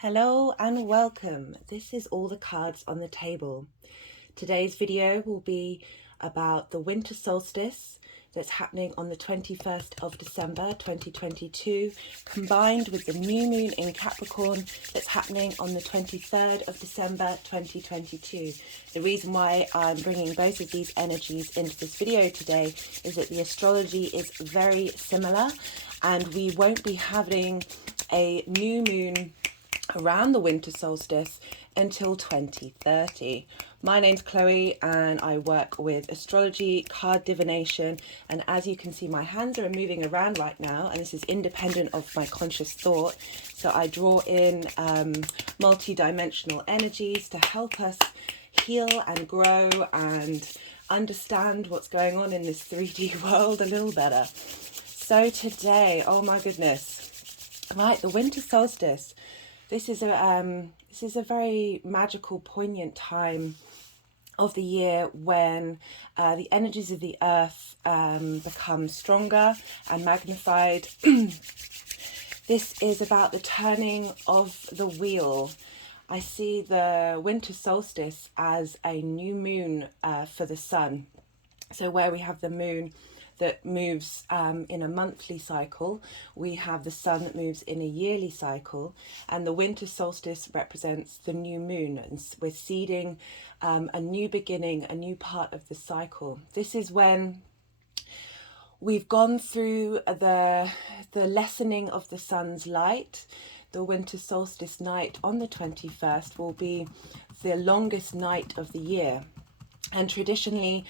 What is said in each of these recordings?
Hello and welcome. This is all the cards on the table. Today's video will be about the winter solstice that's happening on the 21st of December 2022, combined with the new moon in Capricorn that's happening on the 23rd of December 2022. The reason why I'm bringing both of these energies into this video today is that the astrology is very similar, and we won't be having a new moon around the winter solstice until 2030. My name's Chloe and I work with astrology, card divination, and as you can see, my hands are moving around right now, and this is independent of my conscious thought. So I draw in multi-dimensional energies to help us heal and grow and understand what's going on in this 3D world a little better. So today, oh my goodness, right, the winter solstice. This is a very magical, poignant time of the year when the energies of the earth become stronger and magnified. This is about the turning of the wheel. I see the winter solstice as a new moon for the sun. So where we have the moon that moves in a monthly cycle, we have the sun that moves in a yearly cycle, and the winter solstice represents the new moon, and we're seeding a new beginning, a new part of the cycle. This is when we've gone through the lessening of the sun's light. The winter solstice night on the 21st will be the longest night of the year. And traditionally,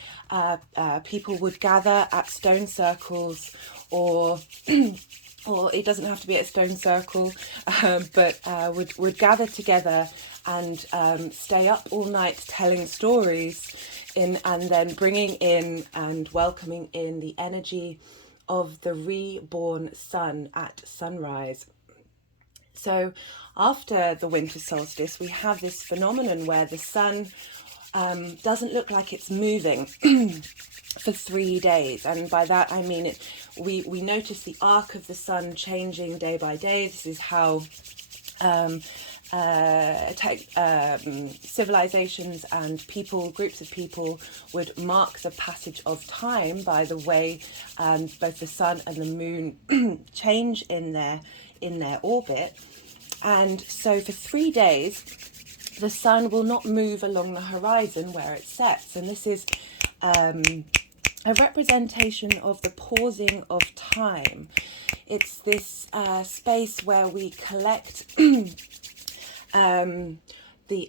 people would gather at stone circles, or it doesn't have to be at a stone circle, but would gather together and stay up all night telling stories, and then bringing in and welcoming in the energy of the reborn sun at sunrise. So after the winter solstice, we have this phenomenon where the sun doesn't look like it's moving for 3 days, and by that I mean we notice the arc of the sun changing day by day. This is how civilizations and groups of people would mark the passage of time by the way both the sun and the moon change in their orbit. And so for 3 days the sun will not move along the horizon where it sets, and this is a representation of the pausing of time. It's this space where we collect the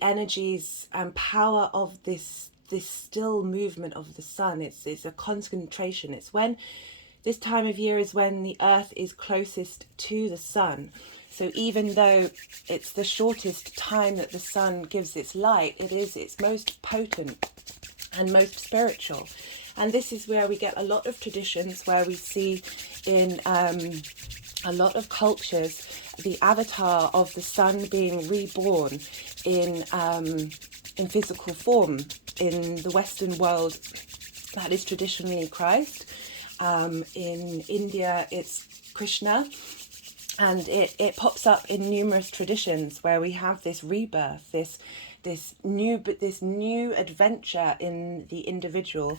energies and power of this still movement of the sun. It's a concentration. It's when this time of year is when the earth is closest to the sun. So even though it's the shortest time that the sun gives its light, it is its most potent and most spiritual. And this is where we get a lot of traditions where we see in a lot of cultures the avatar of the sun being reborn in physical form. In the Western world, that is traditionally Christ. In India, it's Krishna. And it pops up in numerous traditions where we have this rebirth, this new adventure in the individual,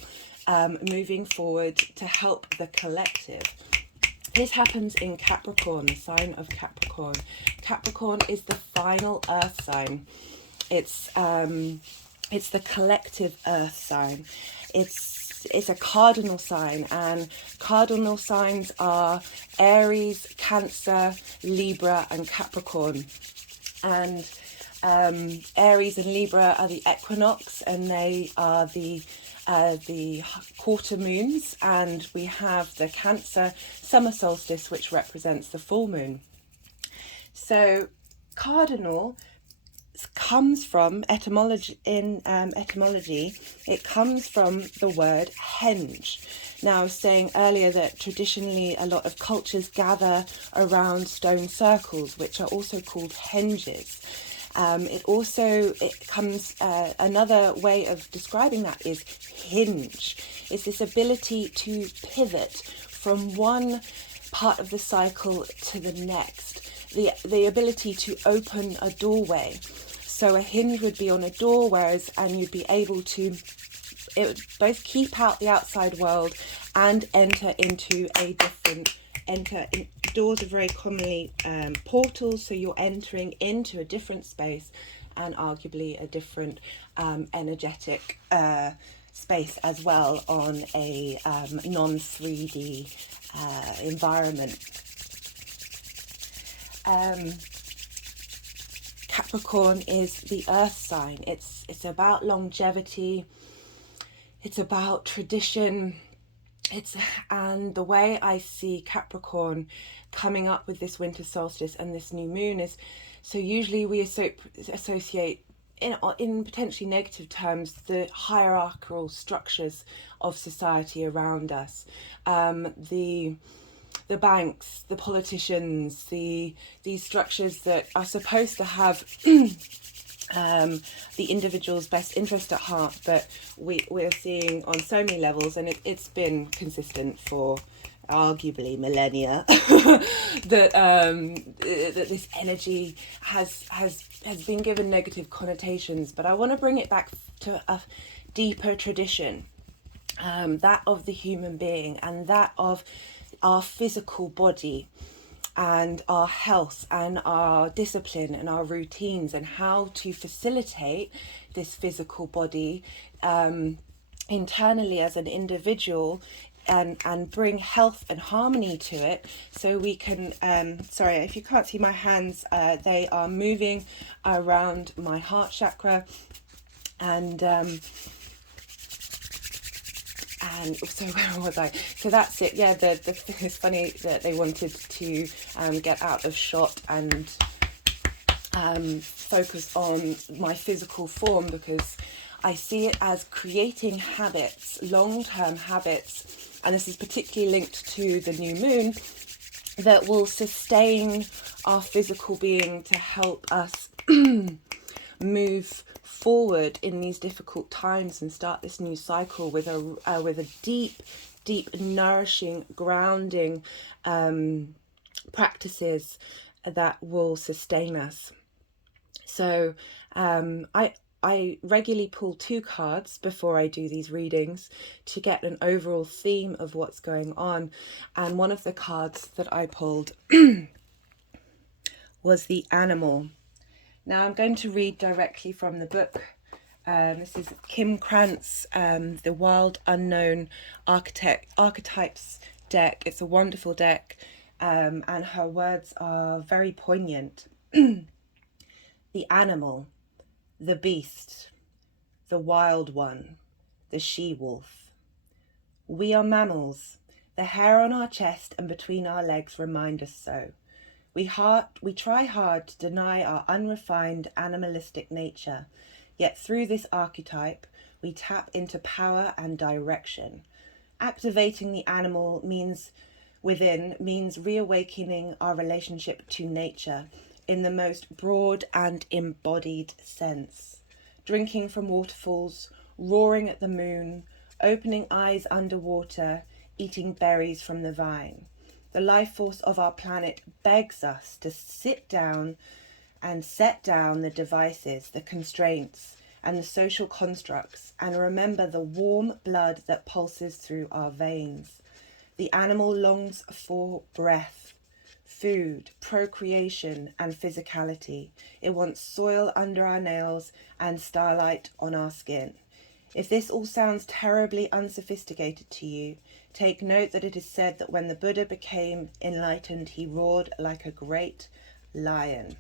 moving forward to help the collective. This happens in Capricorn, the sign of Capricorn. Capricorn is the final earth sign. It's the collective earth sign. It's a cardinal sign, and cardinal signs are Aries, Cancer, Libra and Capricorn. And Aries and Libra are the equinox, and they are the quarter moons, and we have the Cancer summer solstice, which represents the full moon. So cardinal comes from etymology. It comes from the word henge. Now, I was saying earlier that traditionally a lot of cultures gather around stone circles, which are also called henges. It comes another way of describing that is hinge. It's this ability to pivot from one part of the cycle to the next. the ability to open a doorway. So a hinge would be on a door, and you'd be able to, it would both keep out the outside world and enter into a different, doors are very commonly portals, so you're entering into a different space and arguably a different energetic space as well on a non-3D environment. Capricorn is the earth sign. It's about longevity. It's about tradition. And the way I see Capricorn coming up with this winter solstice and this new moon is, so usually we associate in potentially negative terms the hierarchical structures of society around us, the banks, the politicians, these structures that are supposed to have the individual's best interest at heart, but we're seeing on so many levels, and it's been consistent for arguably millennia, that this energy has been given negative connotations. But I want to bring it back to a deeper tradition, that of the human being, and that of our physical body and our health and our discipline and our routines, and how to facilitate this physical body internally as an individual, and bring health and harmony to it, so we can, sorry if you can't see my hands, they are moving around my heart chakra, and so where was I? So that's it. Yeah, it's funny that they wanted to get out of shot and focus on my physical form, because I see it as creating habits, long-term habits, and this is particularly linked to the new moon, that will sustain our physical being to help us move forward in these difficult times and start this new cycle with a deep nourishing, grounding practices that will sustain us. So I regularly pull 2 cards before I do these readings to get an overall theme of what's going on, and one of the cards that I pulled was the animal. Now I'm going to read directly from the book. This is Kim Krans, The Wild Unknown Archetypes deck. It's a wonderful deck, and her words are very poignant. The animal, the beast, the wild one, the she-wolf. We are mammals. The hair on our chest and between our legs remind us so. We try hard to deny our unrefined animalistic nature, yet through this archetype we tap into power and direction. Activating the animal means reawakening our relationship to nature in the most broad and embodied sense. Drinking from waterfalls, roaring at the moon, opening eyes underwater, eating berries from the vine. The life force of our planet begs us to sit down and set down the devices, the constraints, and the social constructs, and remember the warm blood that pulses through our veins. The animal longs for breath, food, procreation, and physicality. It wants soil under our nails and starlight on our skin. If this all sounds terribly unsophisticated to you, take note that it is said that when the Buddha became enlightened, he roared like a great lion.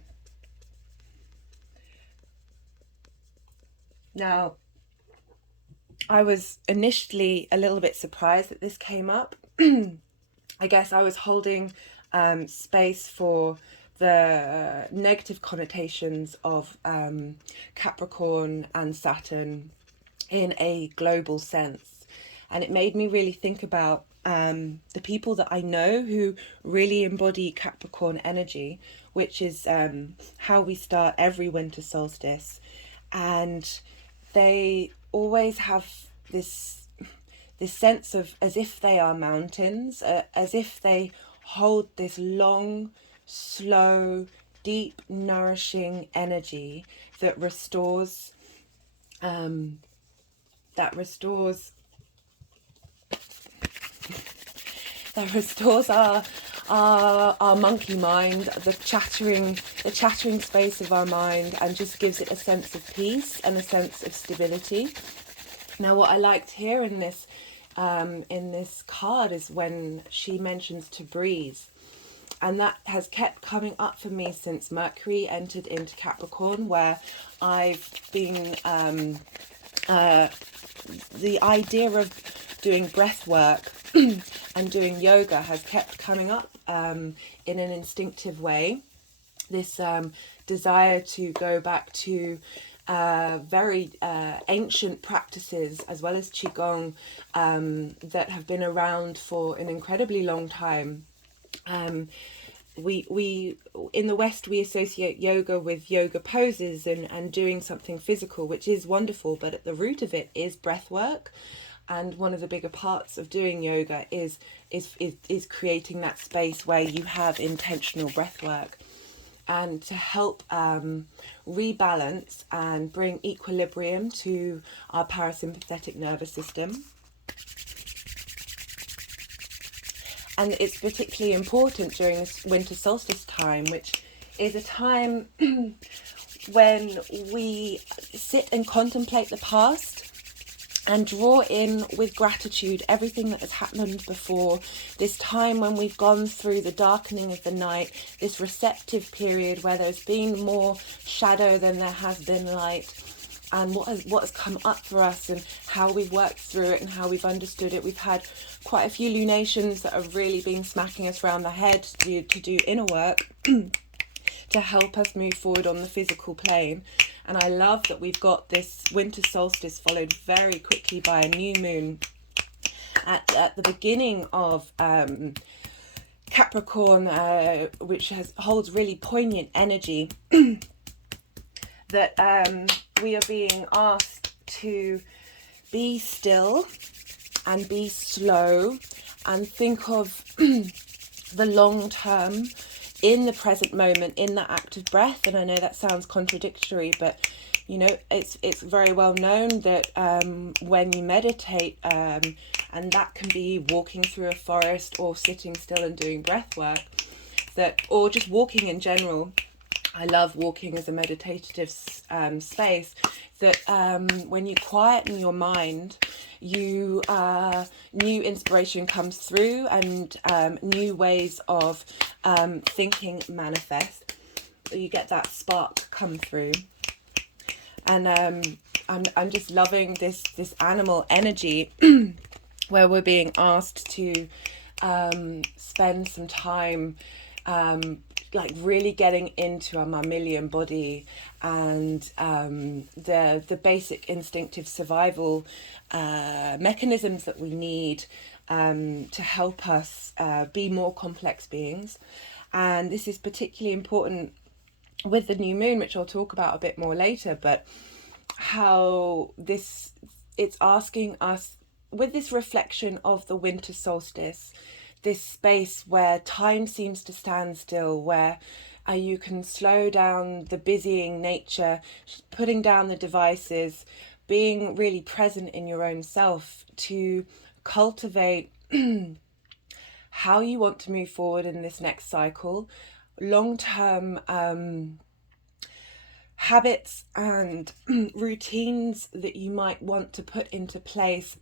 Now, I was initially a little bit surprised that this came up. I guess I was holding space for the negative connotations of Capricorn and Saturn in a global sense, and it made me really think about the people that I know who really embody Capricorn energy, which is how we start every winter solstice, and they always have this sense of as if they are mountains, as if they hold this long slow, deep, nourishing energy that restores that restores our monkey mind, the chattering space of our mind, and just gives it a sense of peace and a sense of stability. Now, what I liked here in this card is when she mentions to breathe. And that has kept coming up for me since Mercury entered into Capricorn, where I've been, the idea of doing breath work and doing yoga has kept coming up in an instinctive way. This desire to go back to very ancient practices, as well as Qigong, that have been around for an incredibly long time. We in the West, we associate yoga with yoga poses and doing something physical, which is wonderful, but at the root of it is breath work. And one of the bigger parts of doing yoga is creating that space where you have intentional breath work, and to help rebalance and bring equilibrium to our parasympathetic nervous system. And it's particularly important during this winter solstice time, which is a time when we sit and contemplate the past and draw in with gratitude everything that has happened before, this time when we've gone through the darkening of the night, this receptive period where there's been more shadow than there has been light, and what has come up for us and how we've worked through it and how we've understood it. We've had quite a few lunations that have really been smacking us around the head to do inner work to help us move forward on the physical plane. And I love that we've got this winter solstice followed very quickly by a new moon at the beginning of Capricorn, which holds really poignant energy, that we are being asked to be still and be slow and think of the long term in the present moment, in that act of breath. And I know that sounds contradictory, but you know, it's very well known that when you meditate, and that can be walking through a forest or sitting still and doing breath work, that, or just walking in general. I love walking as a meditative space, that when you quieten your mind, new inspiration comes through, and new ways of thinking manifest. You get that spark come through. And I'm just loving this animal energy where we're being asked to spend some time like really getting into our mammalian body and the basic instinctive survival mechanisms that we need to help us be more complex beings. And this is particularly important with the new moon, which I'll talk about a bit more later, but how it's asking us, with this reflection of the winter solstice, this space where time seems to stand still, where you can slow down the busying nature, putting down the devices, being really present in your own self to cultivate how you want to move forward in this next cycle, long-term habits and routines that you might want to put into place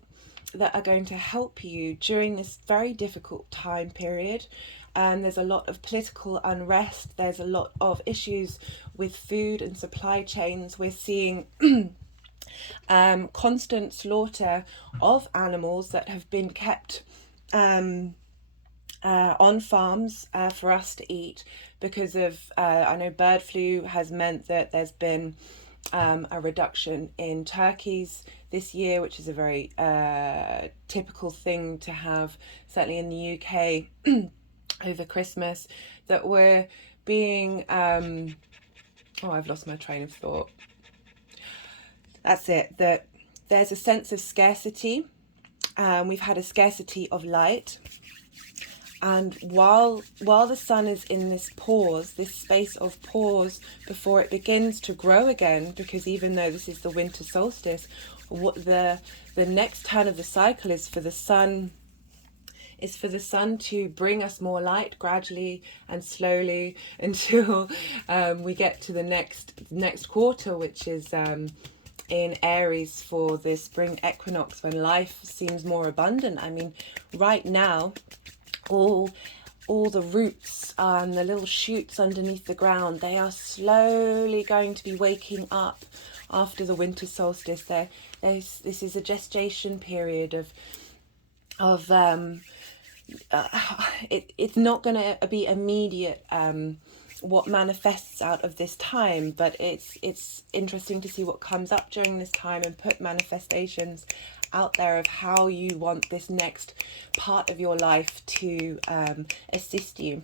that are going to help you during this very difficult time period. And there's a lot of political unrest, there's a lot of issues with food and supply chains. We're seeing constant slaughter of animals that have been kept on farms for us to eat because of, I know bird flu has meant that there's been a reduction in turkeys this year, which is a very typical thing to have, certainly in the UK over Christmas, that we're being, oh, I've lost my train of thought. That's it, that there's a sense of scarcity. We've had a scarcity of light. And while the sun is in this pause, this space of pause before it begins to grow again, because even though this is the winter solstice, what the next turn of the cycle is for the sun to bring us more light gradually and slowly until we get to the next quarter, which is in Aries for the spring equinox, when life seems more abundant. I mean, right now, all the roots and the little shoots underneath the ground, they are slowly going to be waking up after the winter solstice. This is a gestation period of it's not going to be immediate what manifests out of this time, but it's interesting to see what comes up during this time and put manifestations out there of how you want this next part of your life to assist you.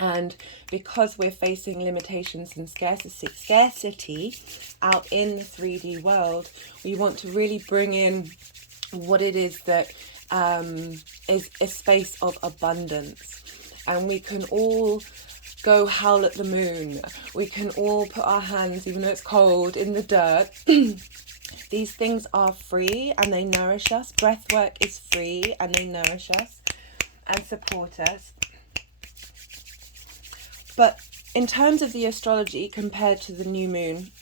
And because we're facing limitations and scarcity out in the 3D world, we want to really bring in what it is that is a space of abundance. And we can all go howl at the moon. We can all put our hands, even though it's cold, in the dirt. These things are free and they nourish us. Breath work is free and they nourish us and support us. But in terms of the astrology compared to the new moon,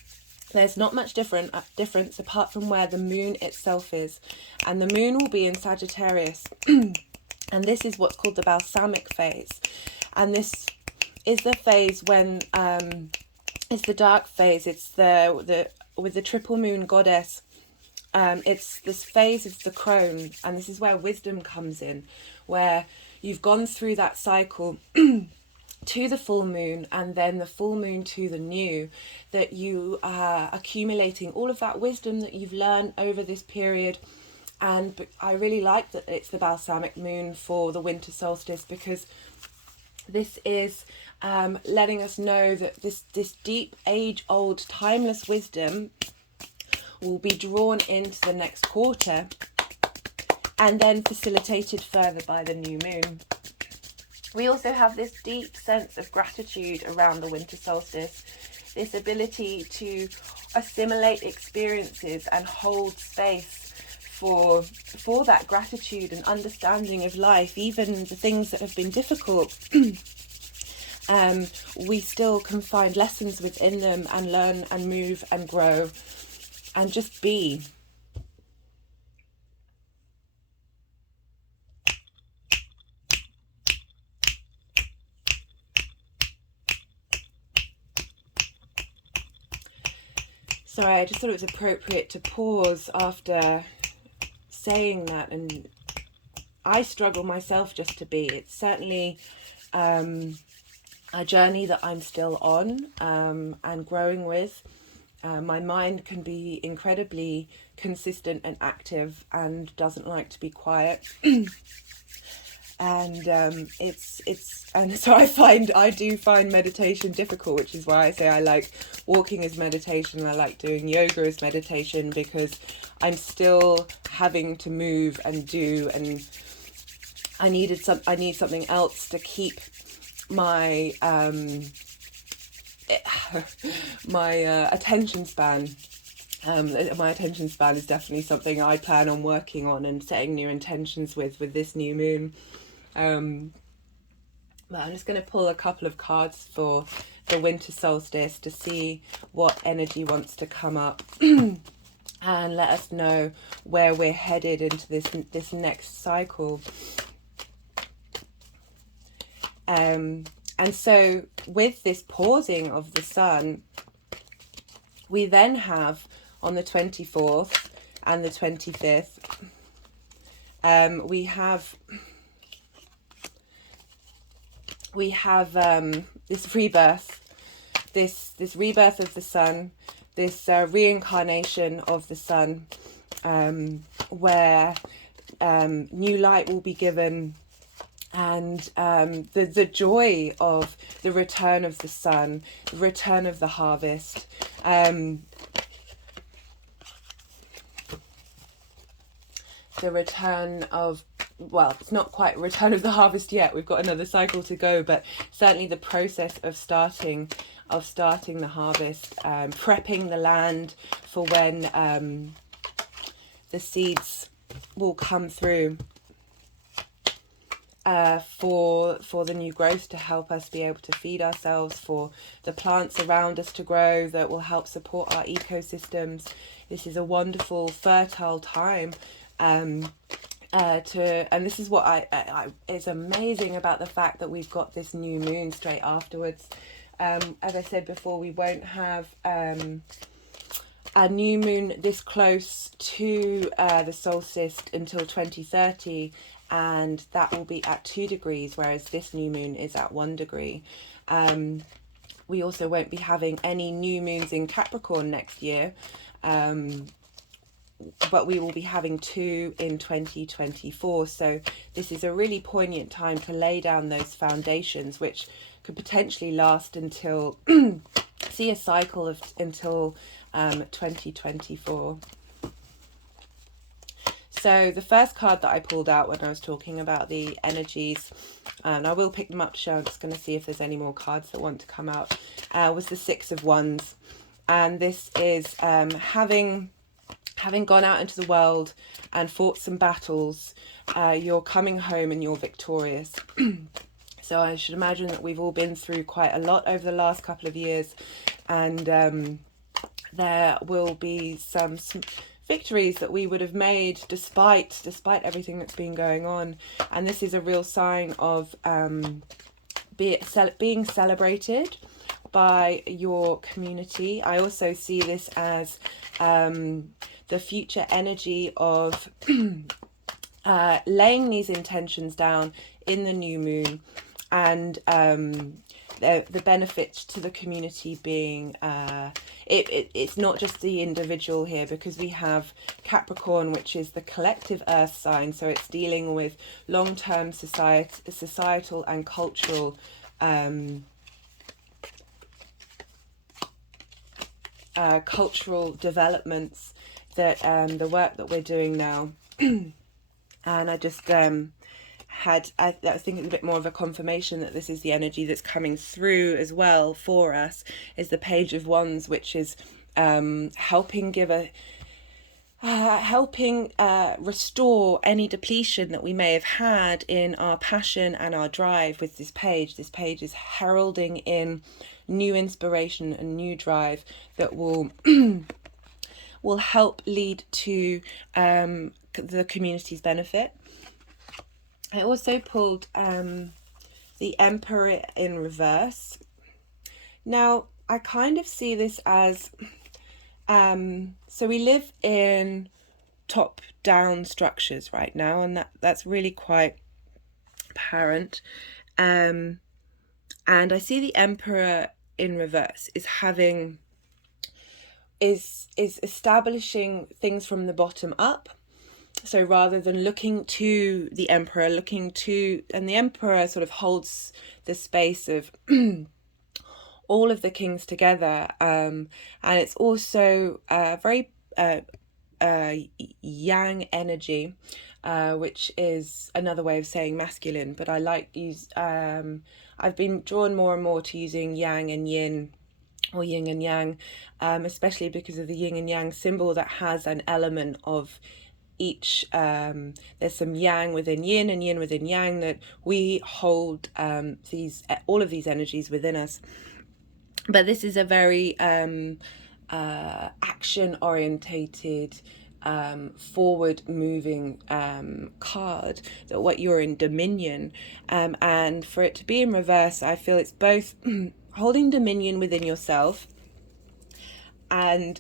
there's not much difference apart from where the moon itself is. And the moon will be in Sagittarius. And this is what's called the balsamic phase. And this is the phase when it's the dark phase. It's the with the triple moon goddess. It's this phase is the crone, and this is where wisdom comes in, where you've gone through that cycle to the full moon and then the full moon to the new, that you are accumulating all of that wisdom that you've learned over this period. And I really like that it's the balsamic moon for the winter solstice, because this is letting us know that this deep, age-old, timeless wisdom will be drawn into the next quarter and then facilitated further by the new moon. We also have this deep sense of gratitude around the winter solstice, this ability to assimilate experiences and hold space for that gratitude and understanding of life, even the things that have been difficult. We still can find lessons within them and learn and move and grow and just be. Sorry, I just thought it was appropriate to pause after saying that, and I struggle myself just to be. It's certainly a journey that I'm still on and growing with. My mind can be incredibly consistent and active and doesn't like to be quiet. And and so I do find meditation difficult, which is why I say I like walking as meditation and I like doing yoga as meditation, because I'm still having to move and do, and I need something else to keep my my attention span. My attention span is definitely something I plan on working on and setting new intentions with this new moon. But I'm just going to pull a couple of cards for the winter solstice to see what energy wants to come up and let us know where we're headed into this next cycle. And so with this pausing of the sun, we then have on the 24th and the 25th, we have this rebirth, this rebirth of the sun, this reincarnation of the sun, where new light will be given, and the joy of the return of the sun, the return of the harvest. The return of well, it's not quite return of the harvest yet. We've got another cycle to go, but certainly the process of starting the harvest, prepping the land for when the seeds will come through for the new growth to help us be able to feed ourselves, for the plants around us to grow that will help support our ecosystems. This is a wonderful, fertile time. And this is what I is amazing about the fact that we've got this new moon straight afterwards. As I said before, we won't have a new moon this close to the solstice until 2030, and that will be at 2 degrees, whereas this new moon is at 1 degree. We also won't be having any new moons in Capricorn next year, but we will be having 2 in 2024. So this is a really poignant time to lay down those foundations, which could potentially last until see a cycle of until 2024. So the first card that I pulled out when I was talking about the energies, and I will pick them up to show, I'm just going to see if there's any more cards that want to come out, was the Six of Wands. And this is having gone out into the world and fought some battles, you're coming home and you're victorious. So I should imagine that we've all been through quite a lot over the last couple of years, and there will be some victories that we would have made despite everything that's been going on. And this is a real sign of being celebrated by your community. I also see this as the future energy of laying these intentions down in the new moon, and the benefits to the community being it's not just the individual here, because we have Capricorn, which is the collective earth sign, so it's dealing with long-term societal and cultural cultural developments, that the work that we're doing now. And I just I was thinking a bit more of a confirmation that this is the energy that's coming through as well for us, is the Page of Wands, which is helping restore any depletion that we may have had in our passion and our drive with this page. This page is heralding in new inspiration and new drive that will will help lead to the community's benefit. I also pulled the Emperor in reverse. Now, I kind of see this as, so we live in top-down structures right now, and that's really quite apparent. And I see the Emperor in reverse is establishing things from the bottom up. So rather than looking to the Emperor, and the Emperor sort of holds the space of all of the kings together, and it's also very yang energy, which is another way of saying masculine, but I like I've been drawn more and more to using yang and yin, or yin and yang, especially because of the yin and yang symbol that has an element of each. There's some yang within yin and yin within yang, that we hold all of these energies within us. But this is a very action orientated, forward moving card, that what you're in dominion, and for it to be in reverse, I feel it's both holding dominion within yourself and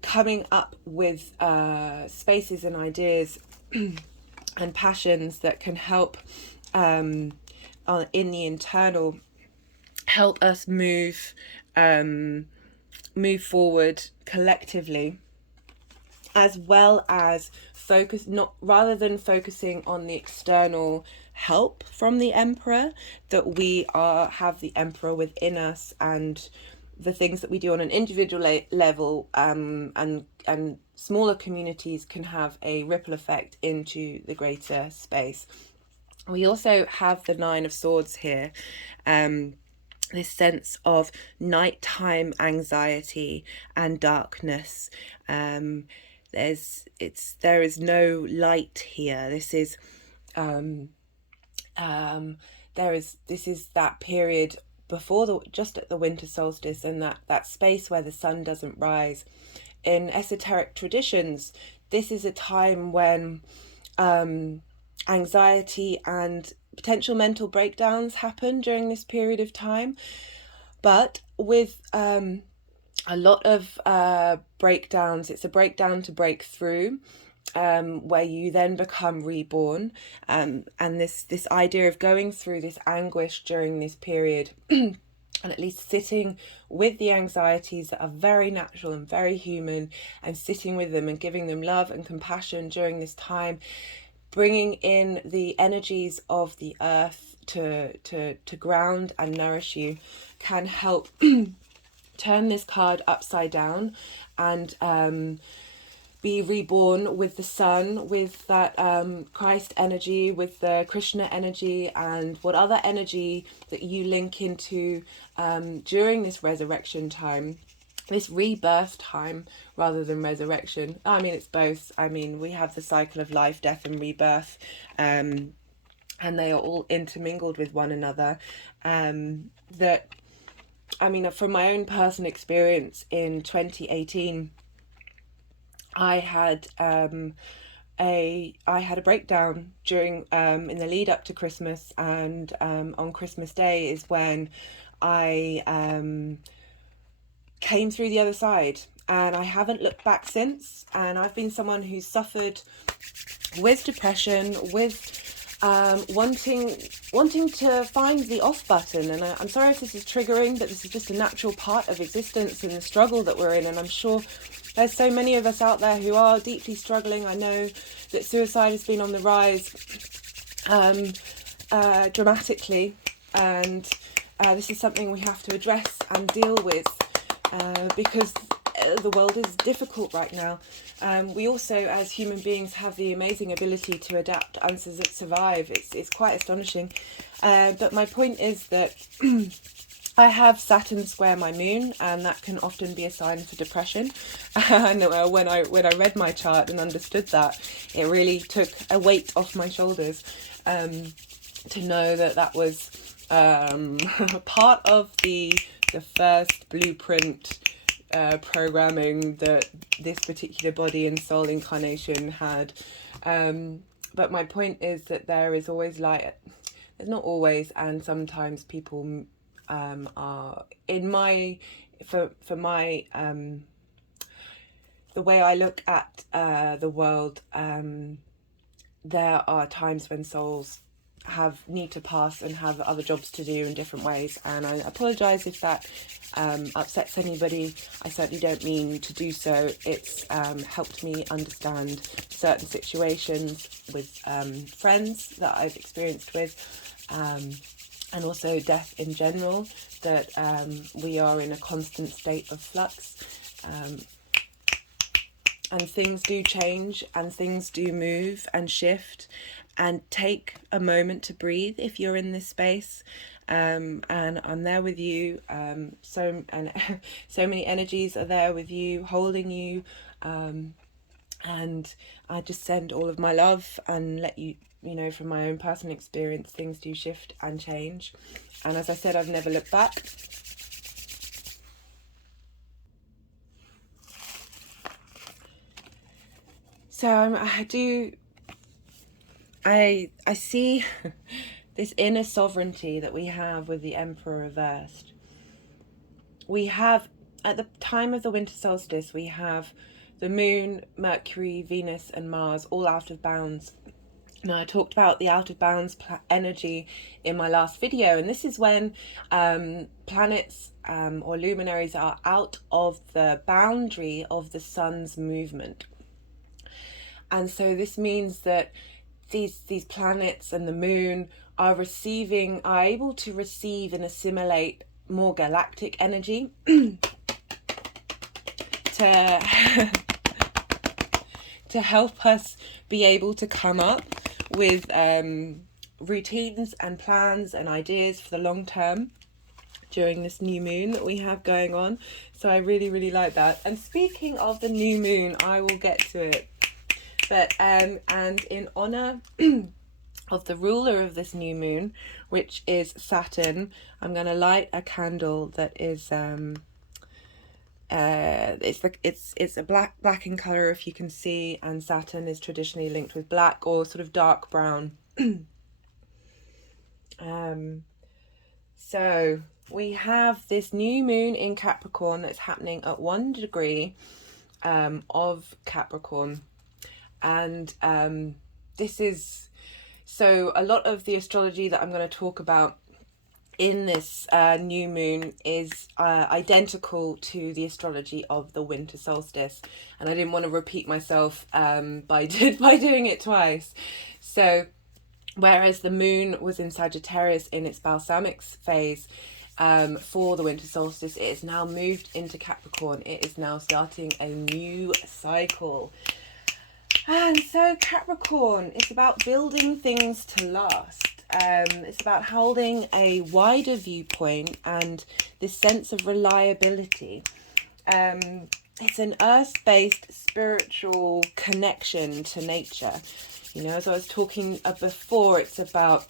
coming up with spaces and ideas and passions that can help in the internal, help us move forward collectively, as well as focus, not rather than focusing on the external help from the Emperor, that we have the Emperor within us, and the things that we do on an individual level, and smaller communities can have a ripple effect into the greater space. We also have the Nine of Swords here, this sense of nighttime anxiety and darkness. There is no light here. This is this is that period before just at the winter solstice, and that space where the sun doesn't rise. In esoteric traditions, this is a time when anxiety and potential mental breakdowns happen during this period of time. But with a lot of breakdowns, it's a breakdown to break through, where you then become reborn, and this idea of going through this anguish during this period and at least sitting with the anxieties that are very natural and very human, and sitting with them and giving them love and compassion during this time, bringing in the energies of the earth to ground and nourish you, can help turn this card upside down and be reborn with the sun, with that Christ energy, with the Krishna energy, and what other energy that you link into during this resurrection time, this rebirth time rather than resurrection. I mean, it's both. I mean, we have the cycle of life, death and rebirth, and they are all intermingled with one another. That, I mean, from my own personal experience in 2018, I had a breakdown during in the lead up to Christmas, and on Christmas Day is when I came through the other side, and I haven't looked back since. And I've been someone who's suffered with depression, with wanting to find the off button. And I'm sorry if this is triggering, but this is just a natural part of existence and the struggle that we're in. And I'm sure there's so many of us out there who are deeply struggling. I know that suicide has been on the rise dramatically, and this is something we have to address and deal with, because the world is difficult right now. We also, as human beings, have the amazing ability to adapt and survive. It's quite astonishing. But my point is that I have Saturn square my moon, and that can often be a sign for depression. And when I read my chart and understood that, it really took a weight off my shoulders, to know that was part of the first blueprint programming that this particular body and soul incarnation had. But my point is that there is always light. There's not always, and sometimes people are, in my, for my, the way I look at the world, there are times when souls need to pass and have other jobs to do in different ways, and I apologise if that upsets anybody. I certainly don't mean to do so. It's helped me understand certain situations with friends that I've experienced with, and also death in general, that we are in a constant state of flux, and things do change and things do move and shift, and take a moment to breathe if you're in this space. And I'm there with you. So many energies are there with you, holding you, and I just send all of my love and let you know, from my own personal experience, things do shift and change. And as I said, I've never looked back. So I see this inner sovereignty that we have with the Emperor reversed. We have, at the time of the winter solstice, we have the Moon, Mercury, Venus and Mars all out of bounds. Now, I talked about the out of bounds energy in my last video, and this is when planets or luminaries are out of the boundary of the sun's movement. And so this means that these planets and the moon are able to receive and assimilate more galactic energy to to help us be able to come up with routines and plans and ideas for the long term during this new moon that we have going on. So I really like that. And speaking of the new moon, I will get to it, but and in honor of the ruler of this new moon, which is Saturn, I'm going to light a candle that is it's a black in color, if you can see, and Saturn is traditionally linked with black or sort of dark brown. So we have this new moon in Capricorn that's happening at 1 degree of Capricorn, and this is, so a lot of the astrology that I'm going to talk about in this new moon is identical to the astrology of the winter solstice, and I didn't want to repeat myself by doing it twice. So whereas the moon was in Sagittarius in its balsamic phase for the winter solstice, it is now moved into Capricorn. It is now starting a new cycle. And so Capricorn, it's about building things to last. It's about holding a wider viewpoint and this sense of reliability. It's an earth-based spiritual connection to nature. You know, as I was talking before, it's about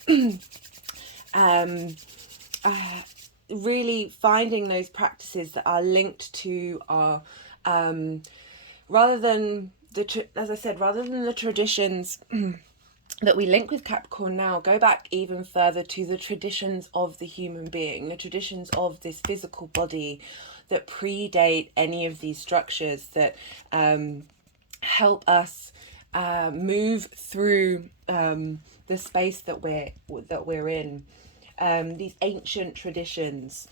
really finding those practices that are linked to our, rather than the traditions that we link with Capricorn now, go back even further to the traditions of the human being, the traditions of this physical body that predate any of these structures that help us move through the space that we're in. These ancient traditions.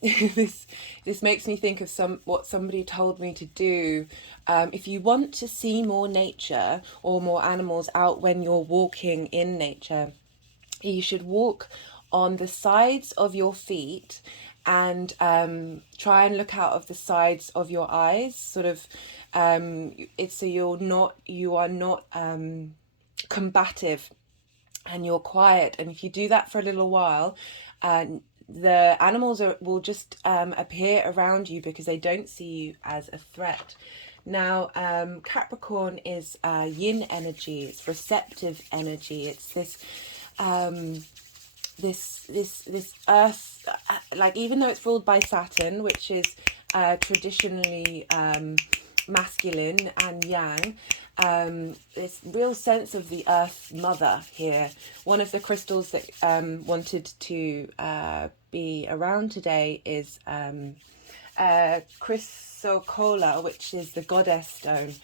This makes me think of what somebody told me to do. If you want to see more nature or more animals out when you're walking in nature, you should walk on the sides of your feet and try and look out of the sides of your eyes, sort of it's so you are not combative, and you're quiet. And if you do that for a little while, the animals will just appear around you because they don't see you as a threat. Now, Capricorn is yin energy. It's receptive energy. It's this earth, like, even though it's ruled by Saturn, which is traditionally masculine and yang, this real sense of the earth mother here. One of the crystals that wanted to be around today is chrysocolla, which is the goddess stone,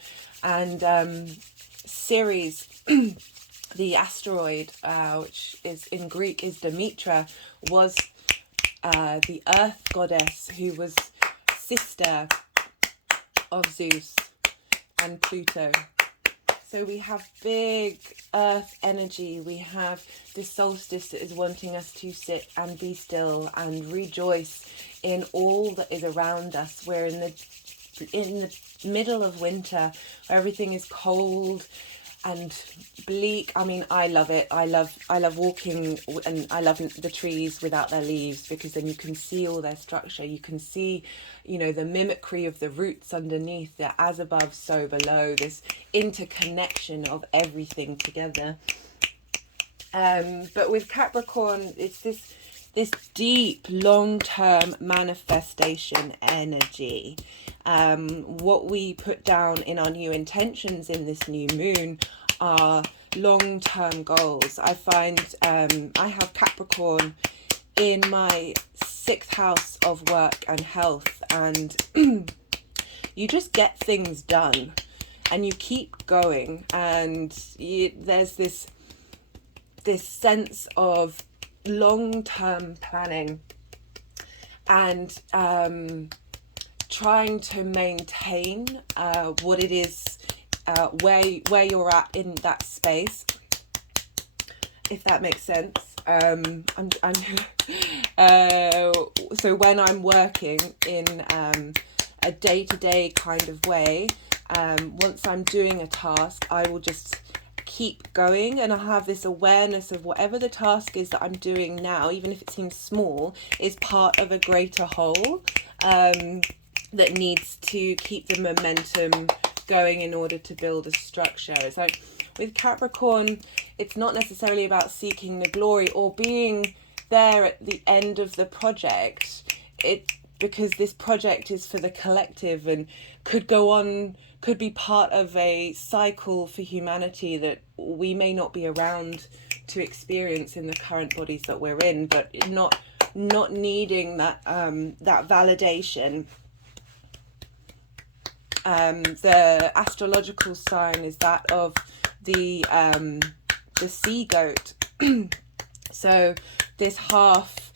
and Ceres, the asteroid, which is in Greek is Demetra, was the earth goddess who was sister of Zeus and Pluto. So we have big earth energy. We have the solstice that is wanting us to sit and be still and rejoice in all that is around us. We're in the middle of winter, where everything is cold and bleak. I mean, I love it. I love walking, and I love the trees without their leaves, because then you can see all their structure. You can see, you know, the mimicry of the roots underneath. They're as above, so below. This interconnection of everything together. But with Capricorn, it's this deep, long-term manifestation energy. What we put down in our new intentions in this new moon are long-term goals. I find I have Capricorn in my 6th house of work and health, and you just get things done and you keep going, and there's this sense of long-term planning and trying to maintain what it is, where you're at in that space, if that makes sense. I'm So when I'm working in a day-to-day kind of way, once I'm doing a task, I will just keep going, and I have this awareness of whatever the task is that I'm doing now, even if it seems small, is part of a greater whole that needs to keep the momentum going in order to build a structure. It's like with Capricorn, it's not necessarily about seeking the glory or being there at the end of the project. Because this project is for the collective and could go on, could be part of a cycle for humanity that we may not be around to experience in the current bodies that we're in, but not needing that that validation. The astrological sign is that of the sea goat. So this half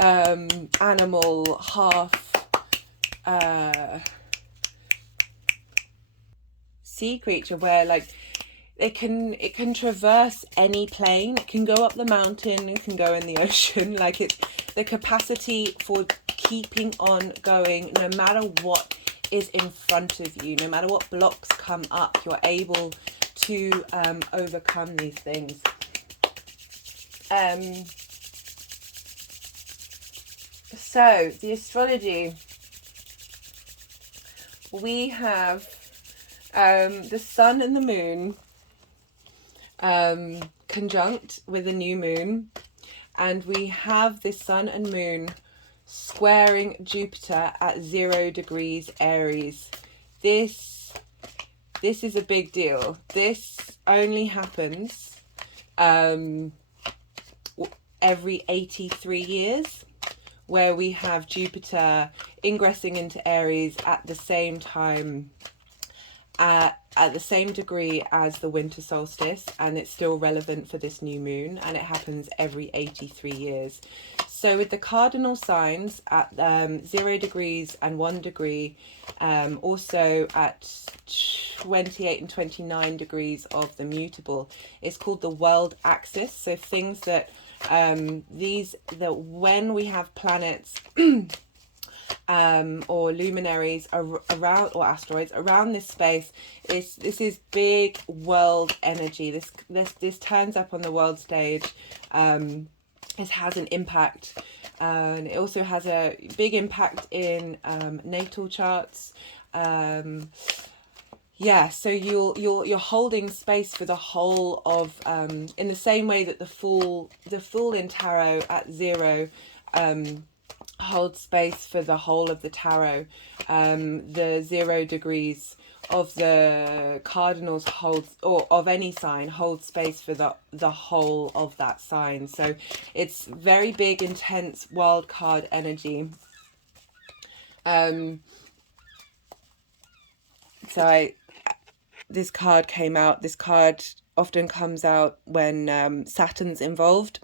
animal, half sea creature, where like it can traverse any plane, it can go up the mountain, it can go in the ocean. Like it's the capacity for keeping on going no matter what is in front of you, no matter what blocks come up, you're able to overcome these things. So the astrology, we have the sun and the moon conjunct with a new moon, and we have the sun and moon squaring Jupiter at 0 degrees Aries. This is a big deal. This only happens every 83 years, where we have Jupiter ingressing into Aries at the same time, at the same degree as the winter solstice, and it's still relevant for this new moon, and it happens every 83 years. So with the cardinal signs at 0 degrees and 1 degree, also at 28 and 29 degrees of the mutable, it's called the world axis. So things that when we have planets or luminaries around, or asteroids around this space, this is big world energy. This turns up on the world stage. It has an impact, and it also has a big impact in natal charts. Yeah, so you're holding space for the whole of, in the same way that the Fool in tarot at 0 holds space for the whole of the tarot. The 0 degrees of the cardinals holds, or of any sign, holds space for the whole of that sign. So it's very big, intense wild card energy. This card came out. This card often comes out when Saturn's involved.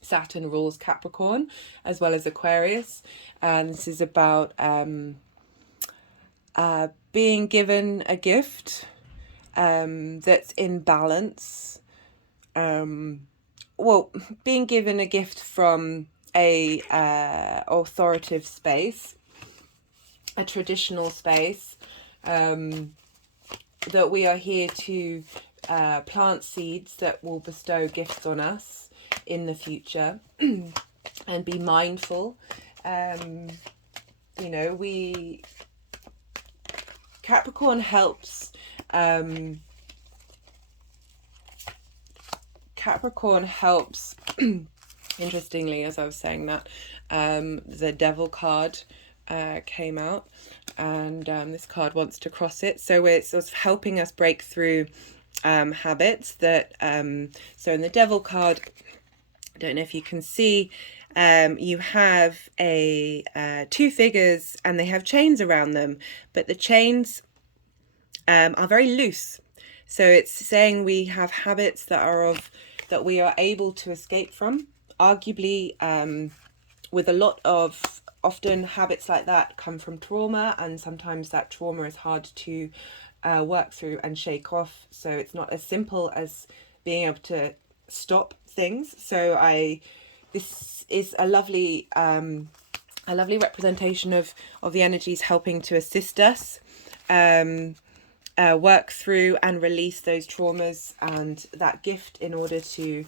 Saturn rules Capricorn as well as Aquarius, and this is about being given a gift that's in balance. Well, being given a gift from a authoritative space, a traditional space, that we are here to plant seeds that will bestow gifts on us in the future, and be mindful. You know, Capricorn helps interestingly, as I was saying that, the Devil card came out, and this card wants to cross it, so it's sort of helping us break through habits that so in the Devil card, I don't know if you can see, you have two figures, and they have chains around them, but the chains are very loose. So it's saying we have habits that we are able to escape from. Arguably, with a lot of, often habits like that come from trauma, and sometimes that trauma is hard to work through and shake off. So it's not as simple as being able to stop things. So I this is a lovely representation of the energies helping to assist us work through and release those traumas and that gift in order to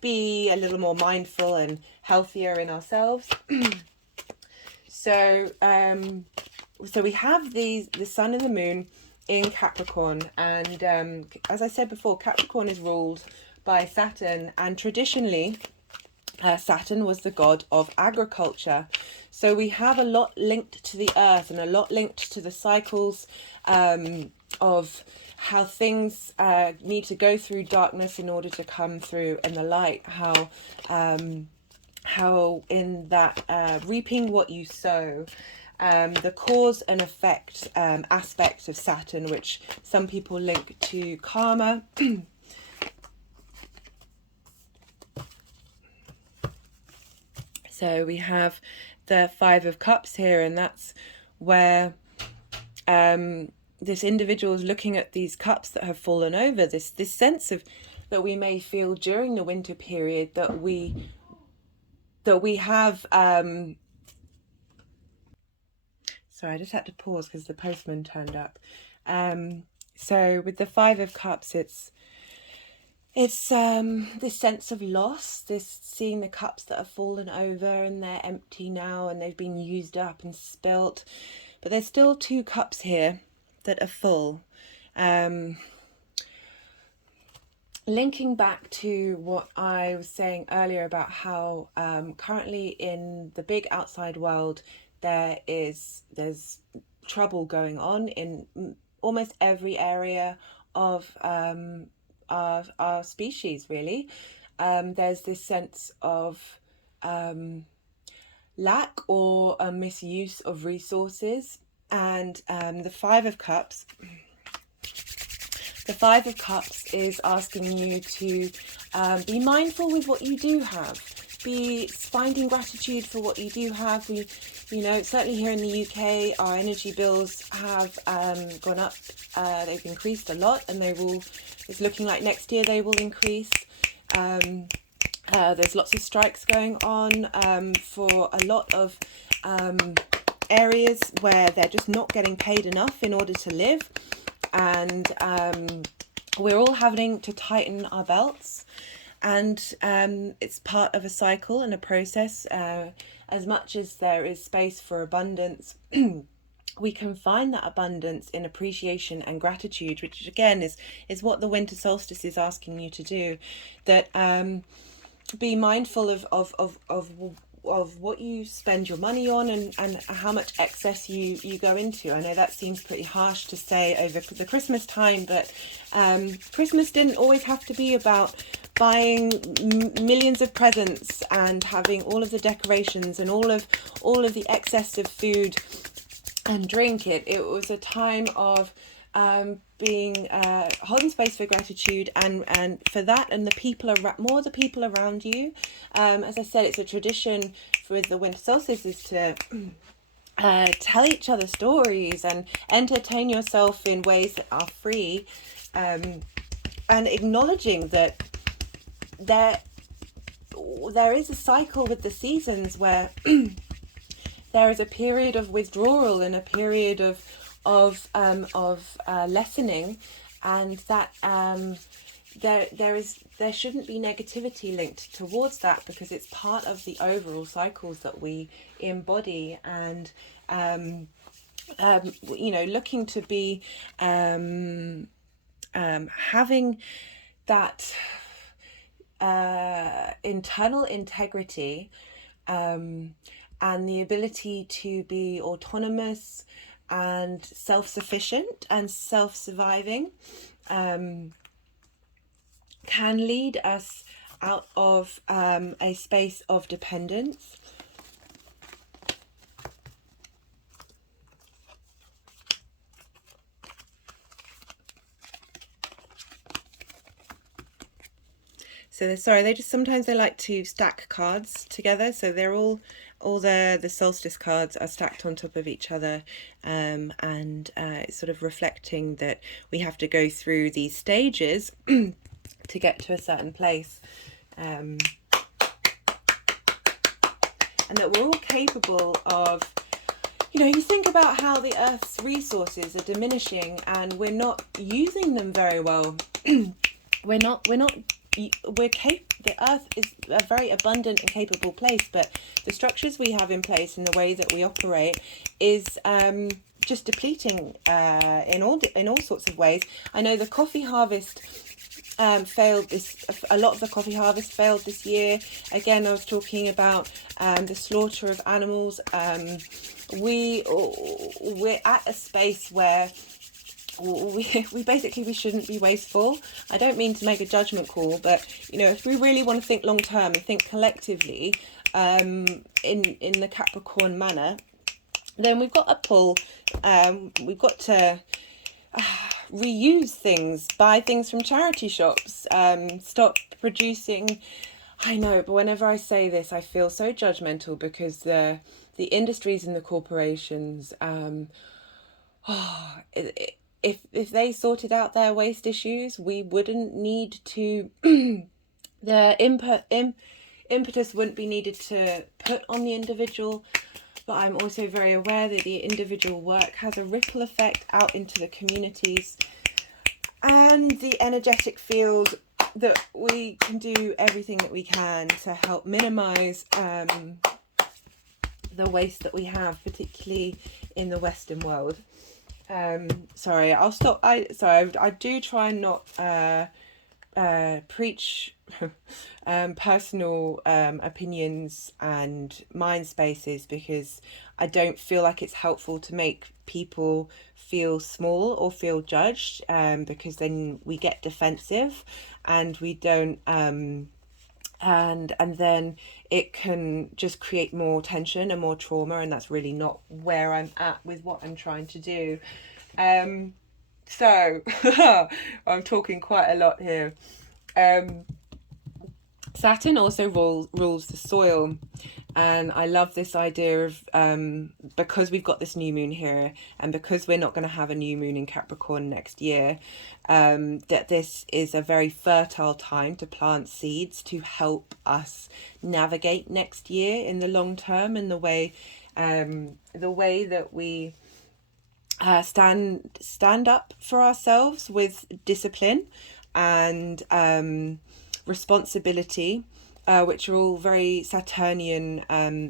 be a little more mindful and healthier in ourselves. So we have the sun and the moon in Capricorn, and as I said before, Capricorn is ruled by Saturn, and traditionally Saturn was the god of agriculture. So we have a lot linked to the earth and a lot linked to the cycles of how things need to go through darkness in order to come through in the light, how in that reaping what you sow, the cause and effect aspect of Saturn, which some people link to karma. So we have the Five of Cups here, and that's where this individual is looking at these cups that have fallen over, this sense of that we may feel during the winter period that we have sorry, I just had to pause because the postman turned up. So with the Five of Cups, it's this sense of loss, this seeing the cups that have fallen over and they're empty now and they've been used up and spilt, but there's still two cups here that are full. Linking back to what I was saying earlier about how currently in the big outside world there's trouble going on in almost every area of our species, really. There's this sense of lack or a misuse of resources, and the Five of Cups is asking you to be mindful with what you do have, be finding gratitude for what you do have. We, certainly here in the UK, our energy bills have gone up. They've increased a lot, and it's looking like next year they will increase. There's lots of strikes going on for a lot of areas where they're just not getting paid enough in order to live, and we're all having to tighten our belts, and it's part of a cycle and a process. As much as there is space for abundance, we can find that abundance in appreciation and gratitude, which again is what the winter solstice is asking you to do. That be mindful of what you spend your money on and how much excess you go into. I know that seems pretty harsh to say over the Christmas time, but Christmas didn't always have to be about buying millions of presents and having all of the decorations and all of the excess of food and drink. It was a time of being holding space for gratitude and for that and the people around you. As I said, it's a tradition with the winter solstice is to tell each other stories and entertain yourself in ways that are free, and acknowledging that there is a cycle with the seasons where there is a period of withdrawal and a period of lessening, and that there shouldn't be negativity linked towards that, because it's part of the overall cycles that we embody, and looking to be having that internal integrity and the ability to be autonomous and self-sufficient and self-surviving can lead us out of a space of dependence. So sorry, sometimes they like to stack cards together, so they're all the solstice cards are stacked on top of each other, and it's sort of reflecting that we have to go through these stages to get to a certain place. and that we're all capable of, you know, you think about how the Earth's resources are diminishing and we're not using them very well. The Earth is a very abundant and capable place, but the structures we have in place and the way that we operate is just depleting in all sorts of ways. I know the coffee harvest failed a lot of the coffee harvest failed this year. Again, I was talking about the slaughter of animals. We're at a space where we shouldn't be wasteful. I don't mean to make a judgment call, but you know, if we really want to think long term and think collectively in the Capricorn manner, then we've got to reuse things, buy things from charity shops, stop producing. I know, but whenever I say this, I feel so judgmental because the industries and the corporations, if they sorted out their waste issues, we wouldn't need to. The impetus wouldn't be needed to put on the individual. But I'm also very aware that the individual work has a ripple effect out into the communities and the energetic field, that we can do everything that we can to help minimize the waste that we have, particularly in the Western world. Sorry, I'll stop. I do try and not preach personal opinions and mind spaces, because I don't feel like it's helpful to make people feel small or feel judged, because then we get defensive and we don't and then it can just create more tension and more trauma, and that's really not where I'm at with what I'm trying to do. So I'm talking quite a lot here. Saturn also rules the soil, and I love this idea of because we've got this new moon here, and because we're not going to have a new moon in Capricorn next year, that this is a very fertile time to plant seeds to help us navigate next year in the long term, and the way that we stand up for ourselves with discipline and responsibility, which are all very Saturnian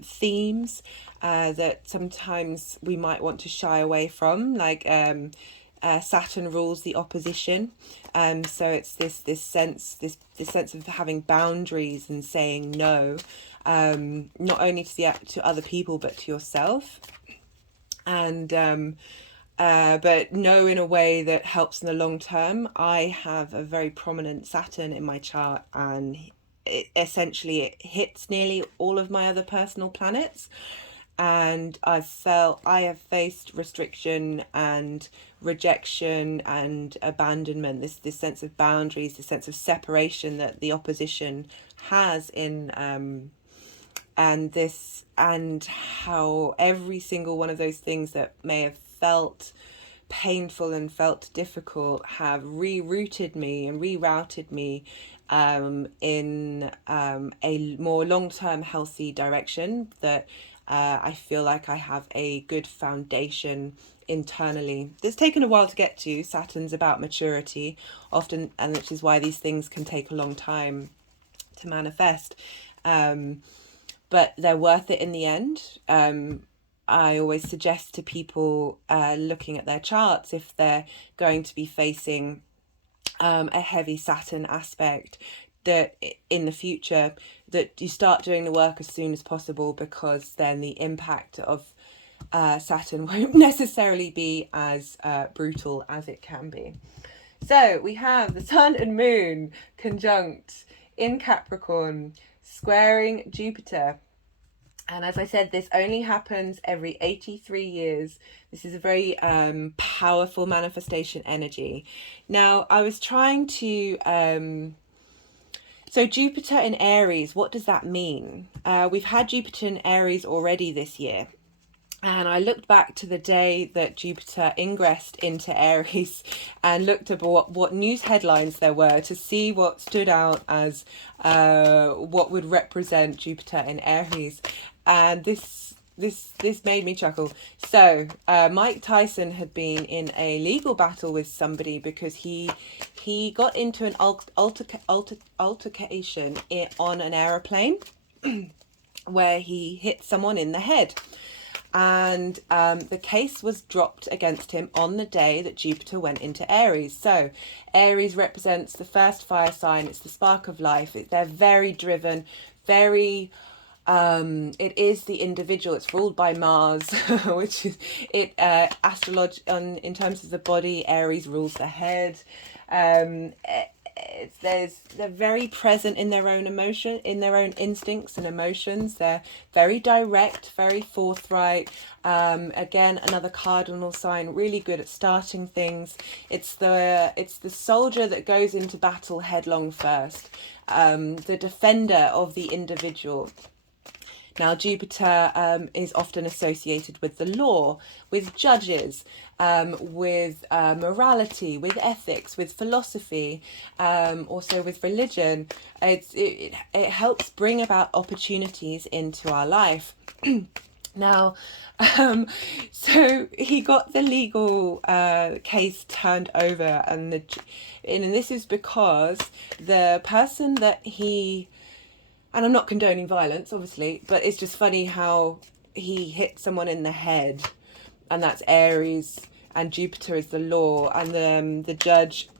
themes that sometimes we might want to shy away from, like Saturn rules the opposition, so it's this sense of having boundaries and saying no, not only to other people but to yourself, and but no in a way that helps in the long term. I have a very prominent Saturn in my chart, and it hits nearly all of my other personal planets, and I have faced restriction and rejection and abandonment, this sense of boundaries, this sense of separation that the opposition has in and how every single one of those things that may have felt painful and felt difficult have rerouted me and rerouted me in a more long-term healthy direction, that I feel like I have a good foundation internally. It's taken a while to get to. Saturn's about maturity often, and which is why these things can take a long time to manifest, but they're worth it in the end. I always suggest to people looking at their charts, if they're going to be facing a heavy Saturn aspect, that in the future that you start doing the work as soon as possible, because then the impact of Saturn won't necessarily be as brutal as it can be. So we have the Sun and Moon conjunct in Capricorn, squaring Jupiter. And as I said, this only happens every 83 years. This is a very powerful manifestation energy. Now, I was trying to... So Jupiter in Aries, what does that mean? We've had Jupiter in Aries already this year. And I looked back to the day that Jupiter ingressed into Aries and looked at what news headlines there were to see what stood out as what would represent Jupiter in Aries. and this made me chuckle. So Mike Tyson had been in a legal battle with somebody because he got into an altercation on an aeroplane where he hit someone in the head. And the case was dropped against him on the day that Jupiter went into Aries. So Aries represents the first fire sign. It's the spark of life. They're very driven, very... it is the individual. It's ruled by Mars, which is astrology in terms of the body. Aries rules the head. They're very present in their own emotion, in their own instincts and emotions. They're very direct, very forthright. Again, another cardinal sign, really good at starting things. It's the soldier that goes into battle headlong first, the defender of the individual. Now, Jupiter is often associated with the law, with judges, with morality, with ethics, with philosophy, also with religion. It helps bring about opportunities into our life. Now, so he got the legal case turned over, and this is because the person that he... And I'm not condoning violence, obviously, but it's just funny how he hit someone in the head, and that's Aries, and Jupiter is the law, and the judge,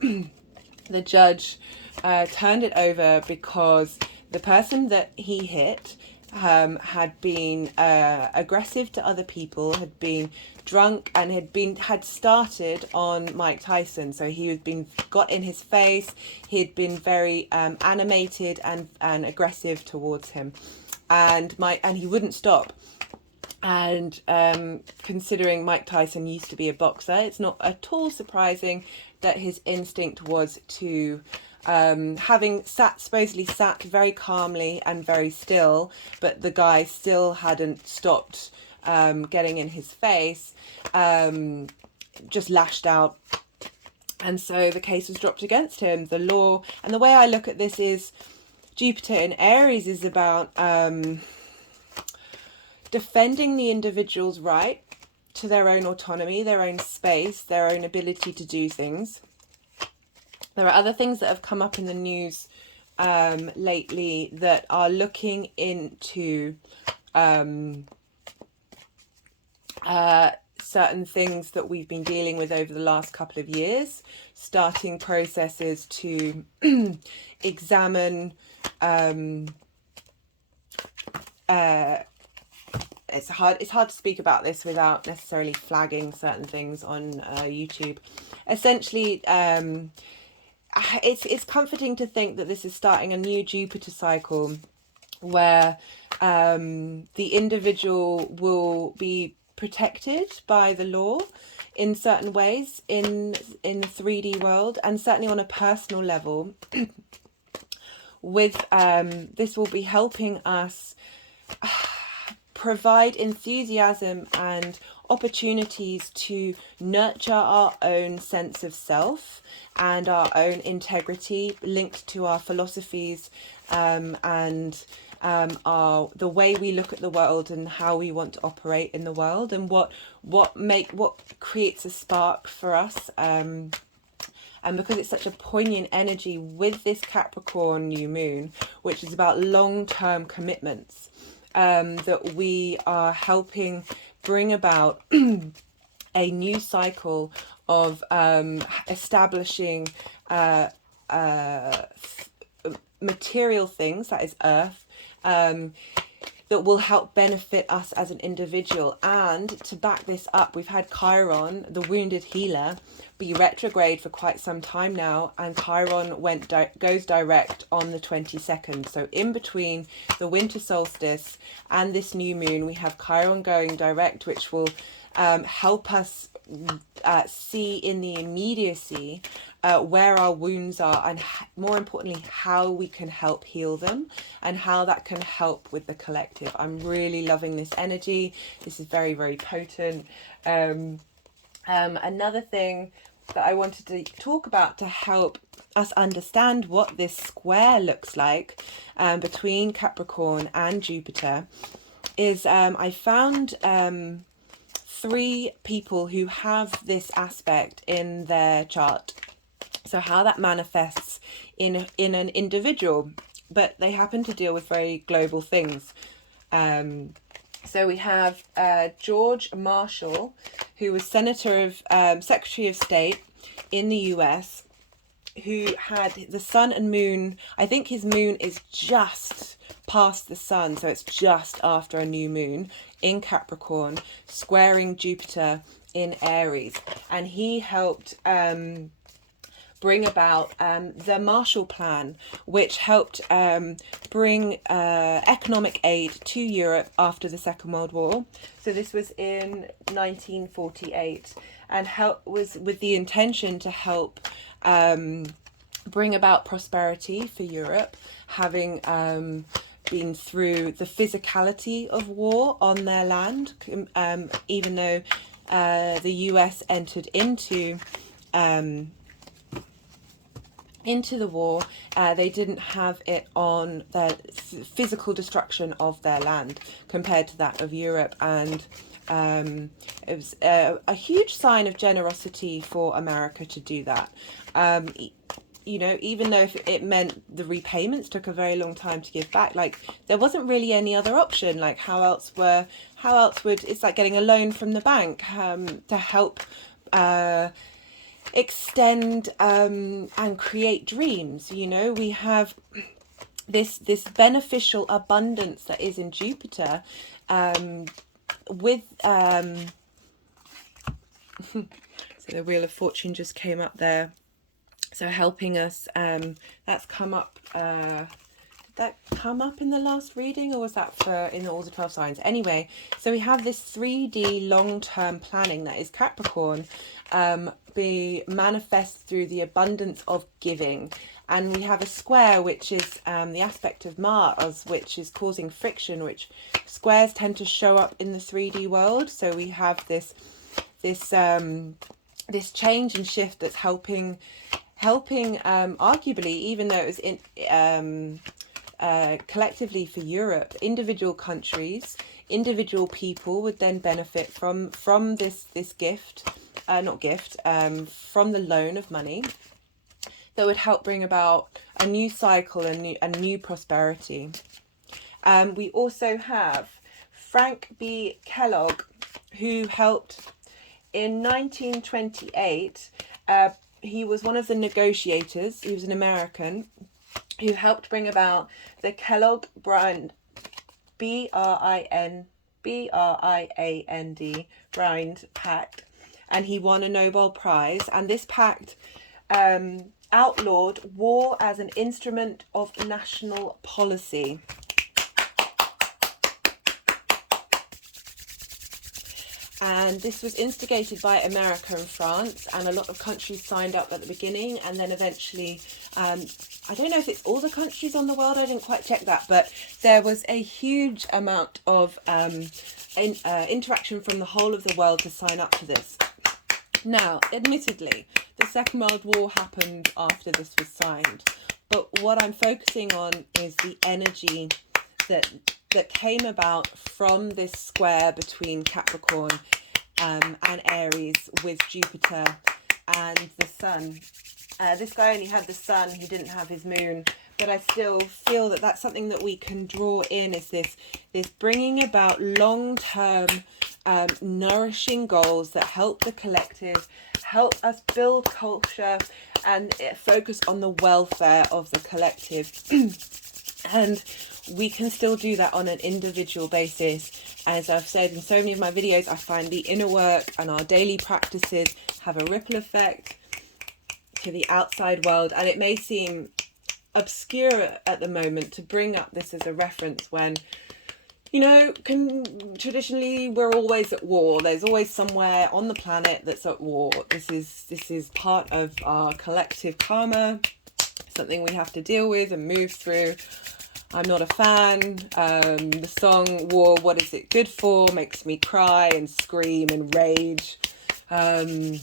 turned it over because the person that he hit had been aggressive to other people, had been drunk, and had started on Mike Tyson. So he had been got in his face. He had been very animated and aggressive towards him, and he wouldn't stop. And considering Mike Tyson used to be a boxer, it's not at all surprising that his instinct was to, having supposedly sat very calmly and very still, but the guy still hadn't stopped getting in his face, just lashed out. And so the case was dropped against him. The law, and the way I look at this is Jupiter in Aries is about defending the individual's right to their own autonomy, their own space, their own ability to do things. There are other things that have come up in the news lately that are looking into certain things that we've been dealing with over the last couple of years, starting processes to examine it's hard to speak about this without necessarily flagging certain things on YouTube. Essentially, it's comforting to think that this is starting a new Jupiter cycle where the individual will be protected by the law in certain ways in the 3D world, and certainly on a personal level. With this will be helping us provide enthusiasm and opportunities to nurture our own sense of self and our own integrity linked to our philosophies and the way we look at the world and how we want to operate in the world, and what creates a spark for us. And because it's such a poignant energy with this Capricorn new moon, which is about long-term commitments, that we are helping bring about a new cycle of establishing material things, that is earth, that will help benefit us as an individual. And to back this up, we've had Chiron, the wounded healer, be retrograde for quite some time now, and Chiron goes direct on the 22nd. So in between the winter solstice and this new moon, we have Chiron going direct, which will help us see in the immediacy where our wounds are, and more importantly how we can help heal them, and how that can help with the collective. I'm really loving this energy. This is very, very potent. Another thing that I wanted to talk about to help us understand what this square looks like between Capricorn and Jupiter is I found 3 people who have this aspect in their chart. So how that manifests in an individual, but they happen to deal with very global things. So we have George Marshall, who was Secretary of State in the US, who had the sun and moon. I think his moon is just past the sun, so it's just after a new moon in Capricorn, squaring Jupiter in Aries, and he helped bring about the Marshall Plan, which helped bring economic aid to Europe after the Second World War. So this was in 1948, and was with the intention to help bring about prosperity for Europe, having been through the physicality of war on their land, even though the US entered into the war, they didn't have it on the physical destruction of their land compared to that of Europe, and it was a huge sign of generosity for America to do that. You know, even though if it meant the repayments took a very long time to give back, like there wasn't really any other option. Like how else would, it's like getting a loan from the bank to help extend and create dreams. You know, we have this beneficial abundance that is in Jupiter with so the Wheel of Fortune just came up there, so helping us. That's come up. Did that come up in the last reading, or was that for in all the 12 signs? Anyway, so we have this 3D long-term planning that is Capricorn, be manifest through the abundance of giving, and we have a square which is the aspect of Mars, which is causing friction, which squares tend to show up in the 3D world. So we have this change and shift that's helping arguably, even though it was collectively for Europe, individual countries, individual people would then benefit from this gift, from the loan of money that would help bring about a new cycle and new prosperity. We also have Frank B. Kellogg, who helped in 1928. He was one of the negotiators. He was an American who helped bring about the Kellogg-Briand, Briand Briand Pact, and he won a Nobel Prize. And this pact outlawed war as an instrument of national policy. And this was instigated by America and France, and a lot of countries signed up at the beginning, and then eventually, I don't know if it's all the countries on the world, I didn't quite check that, but there was a huge amount of interaction from the whole of the world to sign up to this. Now, admittedly, the Second World War happened after this was signed, but what I'm focusing on is the energy that came about from this square between Capricorn and Aries with Jupiter and the sun. This guy only had the sun, he didn't have his moon, but I still feel that that's something that we can draw in, is this bringing about long-term nourishing goals that help the collective, help us build culture and focus on the welfare of the collective. And we can still do that on an individual basis. As I've said in so many of my videos, I find the inner work and our daily practices have a ripple effect to the outside world. And it may seem obscure at the moment to bring up this as a reference when, you know, traditionally we're always at war. There's always somewhere on the planet that's at war. This is part of our collective karma, something we have to deal with and move through. I'm not a fan. The song War, What Is It Good For? Makes me cry and scream and rage. I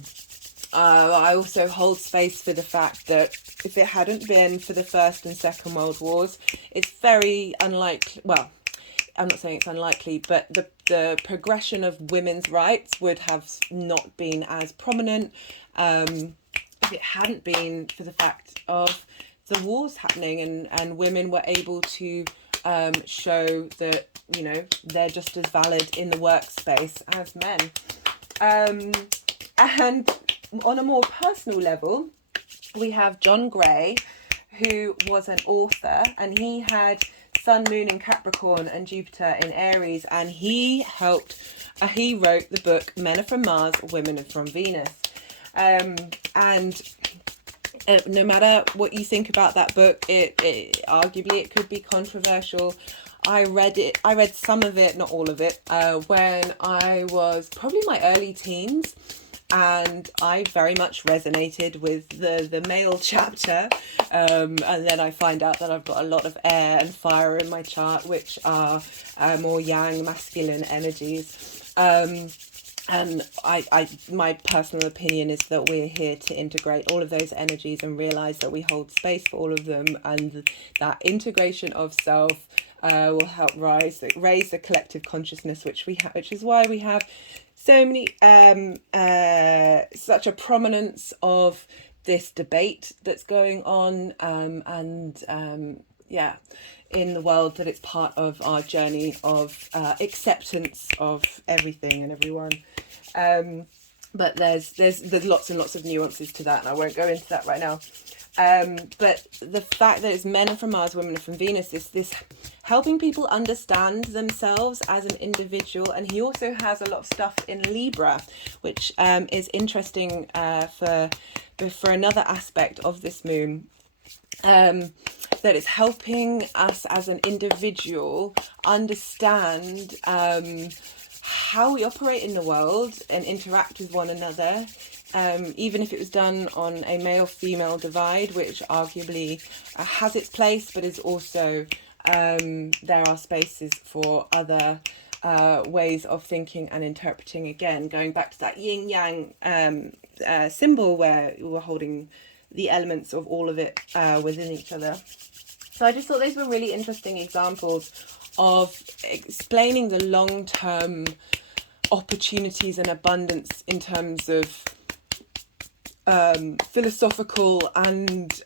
also hold space for the fact that if it hadn't been for the First and Second World Wars, it's very unlikely, well, I'm not saying it's unlikely, but the progression of women's rights would have not been as prominent if it hadn't been for the fact of the wars happening, and women were able to show that, you know, they're just as valid in the workspace as men. And on a more personal level, we have John Gray, who was an author, and he had Sun, Moon in Capricorn and Jupiter in Aries, and he wrote the book Men Are From Mars, Women Are From Venus. No matter what you think about that book, it arguably it could be controversial. I read some of it, not all of it, when I was probably my early teens, and I very much resonated with the male chapter, and then I find out that I've got a lot of air and fire in my chart, which are more yang, masculine energies. And my personal opinion is that we're here to integrate all of those energies and realize that we hold space for all of them, and that integration of self will help raise the collective consciousness, which is why we have so many such a prominence of this debate that's going on, in the world, that it's part of our journey of acceptance of everything and everyone. But there's lots and lots of nuances to that, and I won't go into that right now. But the fact that it's men are from Mars, women are from Venus, this helping people understand themselves as an individual. And he also has a lot of stuff in Libra, which is interesting for another aspect of this moon. That it's helping us as an individual understand how we operate in the world and interact with one another, even if it was done on a male-female divide, which arguably has its place, but is also there are spaces for other ways of thinking and interpreting. Again, going back to that yin-yang symbol, where we're holding the elements of all of it within each other. So I just thought those were really interesting examples of explaining the long-term opportunities and abundance in terms of philosophical and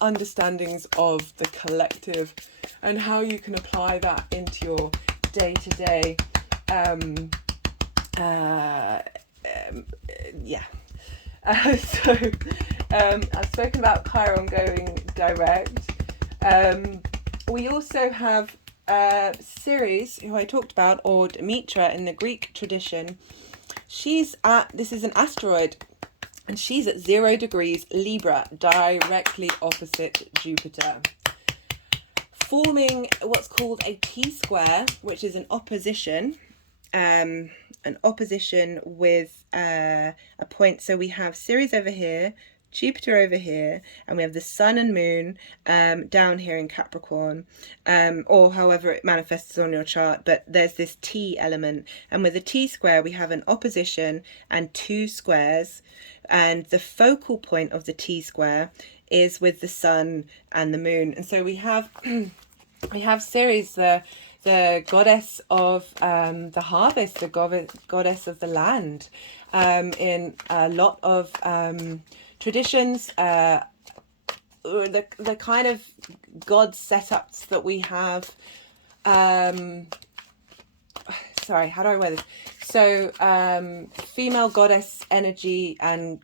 understandings of the collective, and how you can apply that into your day-to-day I've spoken about Chiron going direct. We also have Ceres, who I talked about, or Demetra in the Greek tradition. This is an asteroid, and she's at 0 degrees Libra, directly opposite Jupiter, forming what's called a T-square, which is an opposition with a point. So we have Ceres over here, Jupiter over here, and we have the Sun and Moon down here in Capricorn, or however it manifests on your chart. But there's this T element, and with the T-square we have an opposition and 2 squares, and the focal point of the T-square is with the Sun and the Moon. And so we have Ceres, the goddess of the harvest, the goddess of the land, in a lot of traditions, the kind of god setups that we have. Sorry, how do I wear this? So female goddess energy and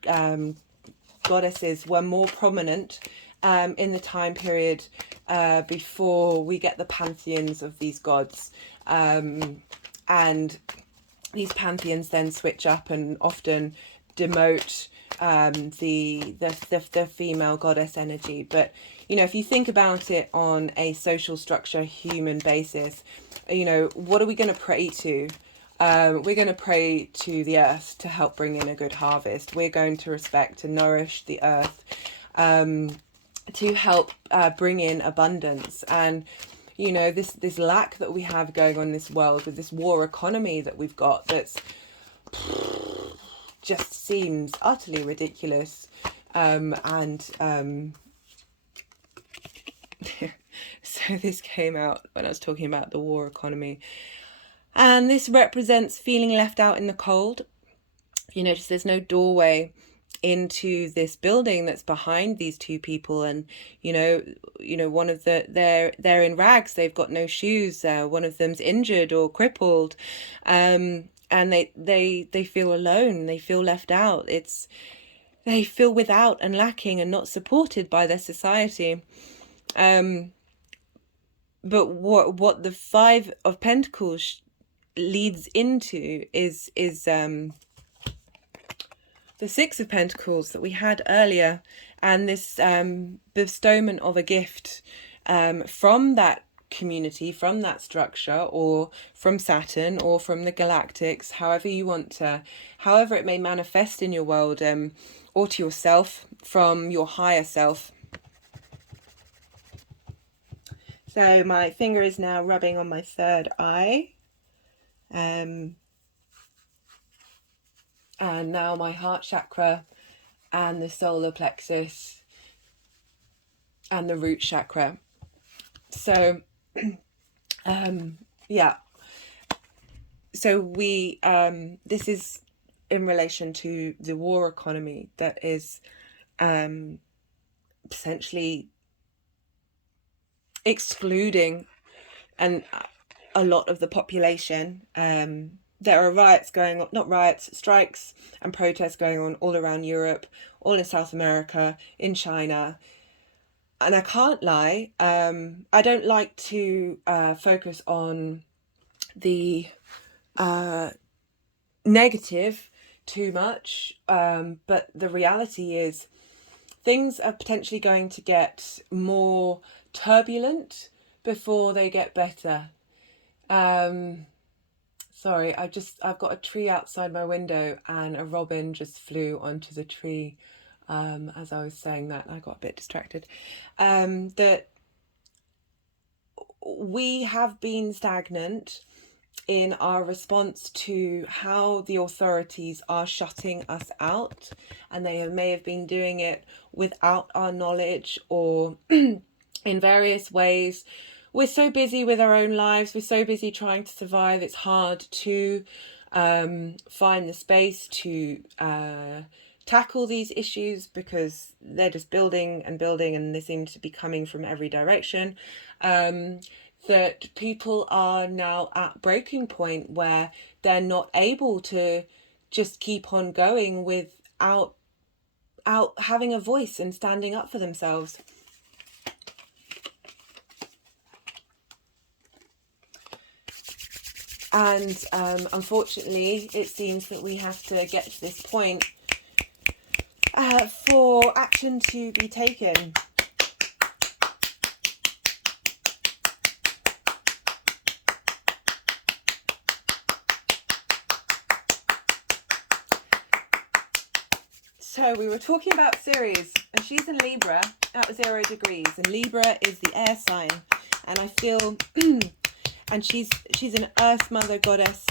goddesses were more prominent in the time period before we get the pantheons of these gods, and these pantheons then switch up and often demote the female goddess energy. But you know, if you think about it on a social structure, human basis, you know, what are we going to pray to? We're going to pray to the earth to help bring in a good harvest. We're going to respect and nourish the earth to help bring in abundance. And you know, this lack that we have going on in this world, with this war economy that we've got, that's just seems utterly ridiculous, and So this came out when I was talking about the war economy. And this represents feeling left out in the cold. You notice there's no doorway into this building that's behind these two people, and you know one of they're in rags, they've got no shoes, one of them's injured or crippled, and they feel alone, they feel left out. They feel without and lacking and not supported by their society. But what the Five of Pentacles leads into is the Six of Pentacles that we had earlier, and this bestowment of a gift from that community, from that structure, or from Saturn, or from the galactics, however you want to, however it may manifest in your world, or to yourself, from your higher self. So my finger is now rubbing on my third eye. And now my heart chakra and the solar plexus and the root chakra. So, yeah. So we, this is in relation to the war economy that is essentially excluding a lot of the population. There are riots going on, not riots, strikes and protests going on all around Europe, all in South America, in China. And I can't lie, I don't like to focus on the negative too much, but the reality is things are potentially going to get more turbulent before they get better. Sorry, I've got a tree outside my window and a robin just flew onto the tree as I was saying that. I got a bit distracted. That we have been stagnant in our response to how the authorities are shutting us out, and they may have been doing it without our knowledge or in various ways. We're so busy with our own lives, we're so busy trying to survive, it's hard to find the space to tackle these issues because they're just building and building and they seem to be coming from every direction. That people are now at breaking point where they're not able to just keep on going without having a voice and standing up for themselves. And unfortunately, it seems that we have to get to this point for action to be taken. So we were talking about Ceres, and she's in Libra at 0 degrees, and Libra is the air sign, and I feel and she's an earth mother goddess,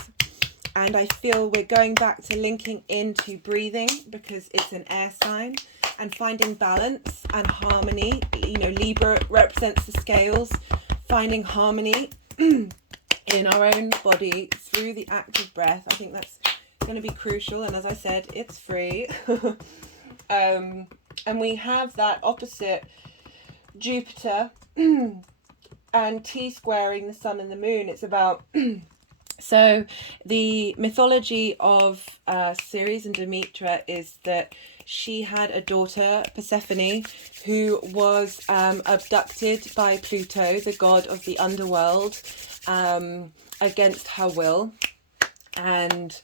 and I feel we're going back to linking into breathing because it's an air sign, and finding balance and harmony. You know, Libra represents the scales, finding harmony in our own body through the act of breath. I think that's going to be crucial, and as I said, it's free. And we have that opposite Jupiter and T-squaring the sun and the moon. It's about so the mythology of Ceres and Demeter is that she had a daughter, Persephone, who was abducted by Pluto, the god of the underworld, against her will, and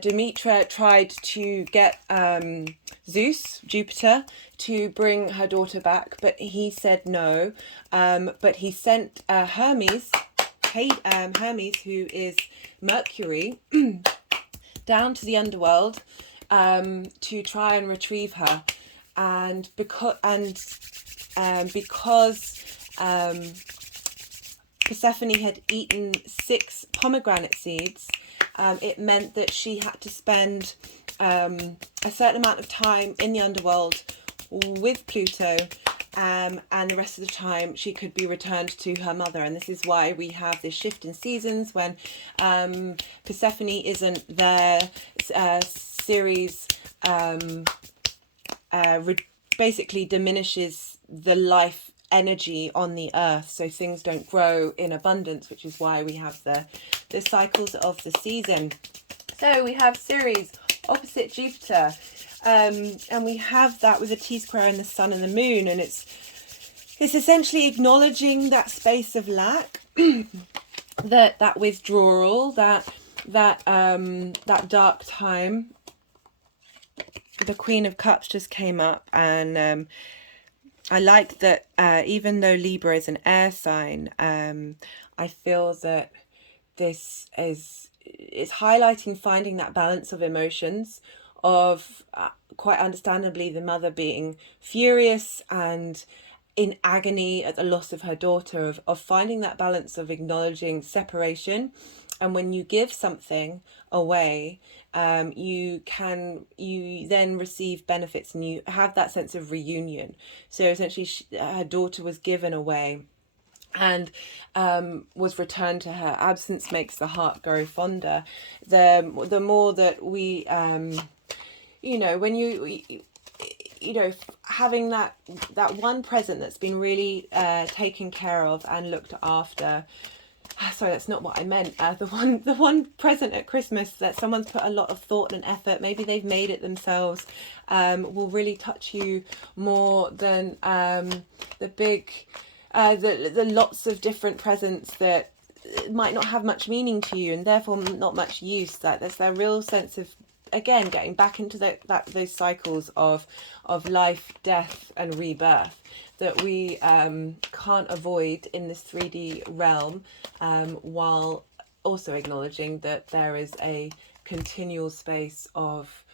Demeter tried to get Zeus, Jupiter, to bring her daughter back, but he said no. But he sent Hermes, who is Mercury, down to the underworld to try and retrieve her. And because Persephone had eaten 6 pomegranate seeds, it meant that she had to spend a certain amount of time in the underworld with Pluto and the rest of the time she could be returned to her mother. And this is why we have this shift in seasons when Persephone isn't there. Ceres basically diminishes the life energy on the earth, so things don't grow in abundance, which is why we have the cycles of the season. So we have Ceres opposite Jupiter, and we have that with a T-square in the sun and the moon, and it's essentially acknowledging that space of lack, that withdrawal, that dark time. The Queen of Cups just came up, and I like that even though Libra is an air sign, I feel that this is highlighting finding that balance of emotions, of quite understandably the mother being furious and in agony at the loss of her daughter, of finding that balance of acknowledging separation. And when you give something away, you then receive benefits, and you have that sense of reunion. So essentially her daughter was given away and was returned to her. Absence makes the heart grow fonder. The more that we when having that one present that's been really taken care of and looked after. Sorry, that's not what I meant. The one present at Christmas that someone's put a lot of thought and effort, maybe they've made it themselves, will really touch you more than the big, the lots of different presents that might not have much meaning to you and therefore not much use. That there's that real sense of, again, getting back into those cycles of life, death, and rebirth that we can't avoid in this 3D realm, while also acknowledging that there is a continual space of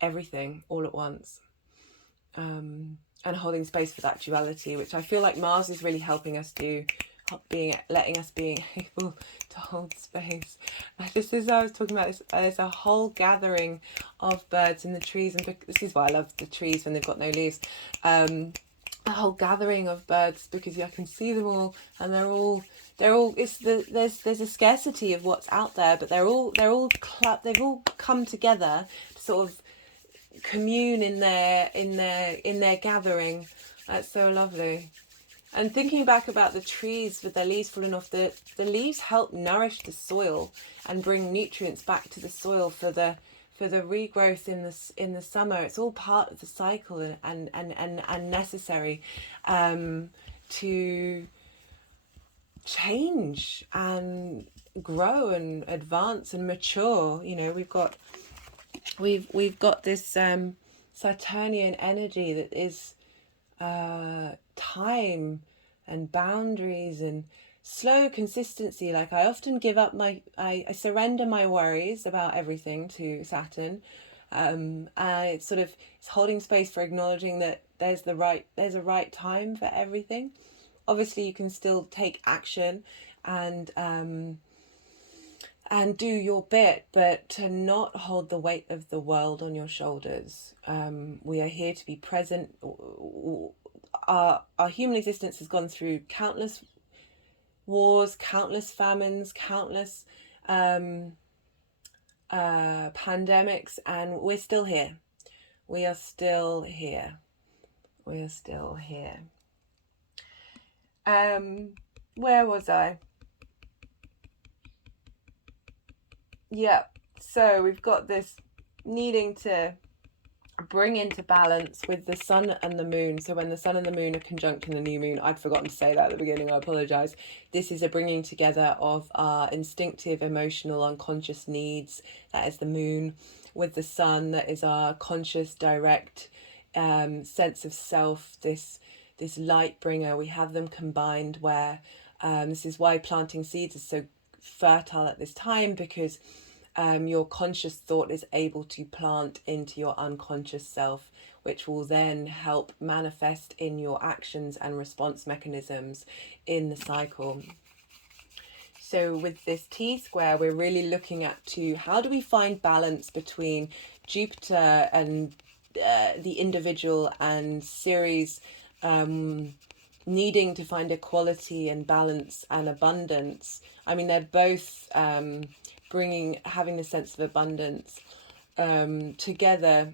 everything all at once, and holding space for that duality, which I feel like Mars is really helping us do, letting us being able to hold space. Just as I was talking about this, there's a whole gathering of birds in the trees, and this is why I love the trees when they've got no leaves. A whole gathering of birds, because I can see them all, and they're all there's a scarcity of what's out there, but they've all come together to sort of commune in their gathering. That's so lovely. And thinking back about the trees with their leaves falling off, the leaves help nourish the soil and bring nutrients back to the soil for the regrowth in the summer. It's all part of the cycle and necessary to change and grow and advance and mature. We've got this Saturnian energy that is time and boundaries and slow consistency. Like, I often give up I surrender my worries about everything to Saturn, and it's holding space for acknowledging that there's a right time for everything. Obviously you can still take action and do your bit, but to not hold the weight of the world on your shoulders. We are here to be present. Our human existence has gone through countless wars, countless famines, countless pandemics, and we're still here. We are still here. We are still here. Where was I? Yeah, so we've got this needing to bring into balance with the sun and the moon. So when the sun and the moon are conjunct in the new moon, I'd forgotten to say that at the beginning, I apologize. This is a bringing together of our instinctive, emotional, unconscious needs. That is the moon. With the sun, that is our conscious, direct sense of self, this light bringer. We have them combined, where this is why planting seeds is so fertile at this time, because your conscious thought is able to plant into your unconscious self, which will then help manifest in your actions and response mechanisms in the cycle. So with this T-square, we're really looking at how do we find balance between Jupiter and the individual, and Ceres needing to find equality and balance and abundance. I mean, they're both having the sense of abundance together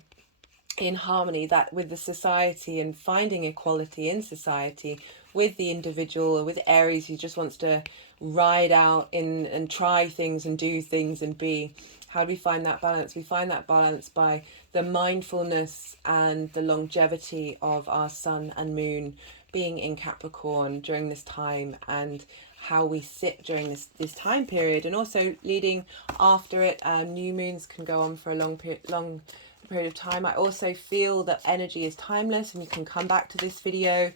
in harmony, that with the society, and finding equality in society with the individual, or with Aries who just wants to ride out in and try things and do things and be. How do we find that balance? We find that balance by the mindfulness and the longevity of our sun and moon being in Capricorn during this time, and how we sit during this time period, and also leading after it. New moons can go on for a long period of time. I also feel that energy is timeless, and you can come back to this video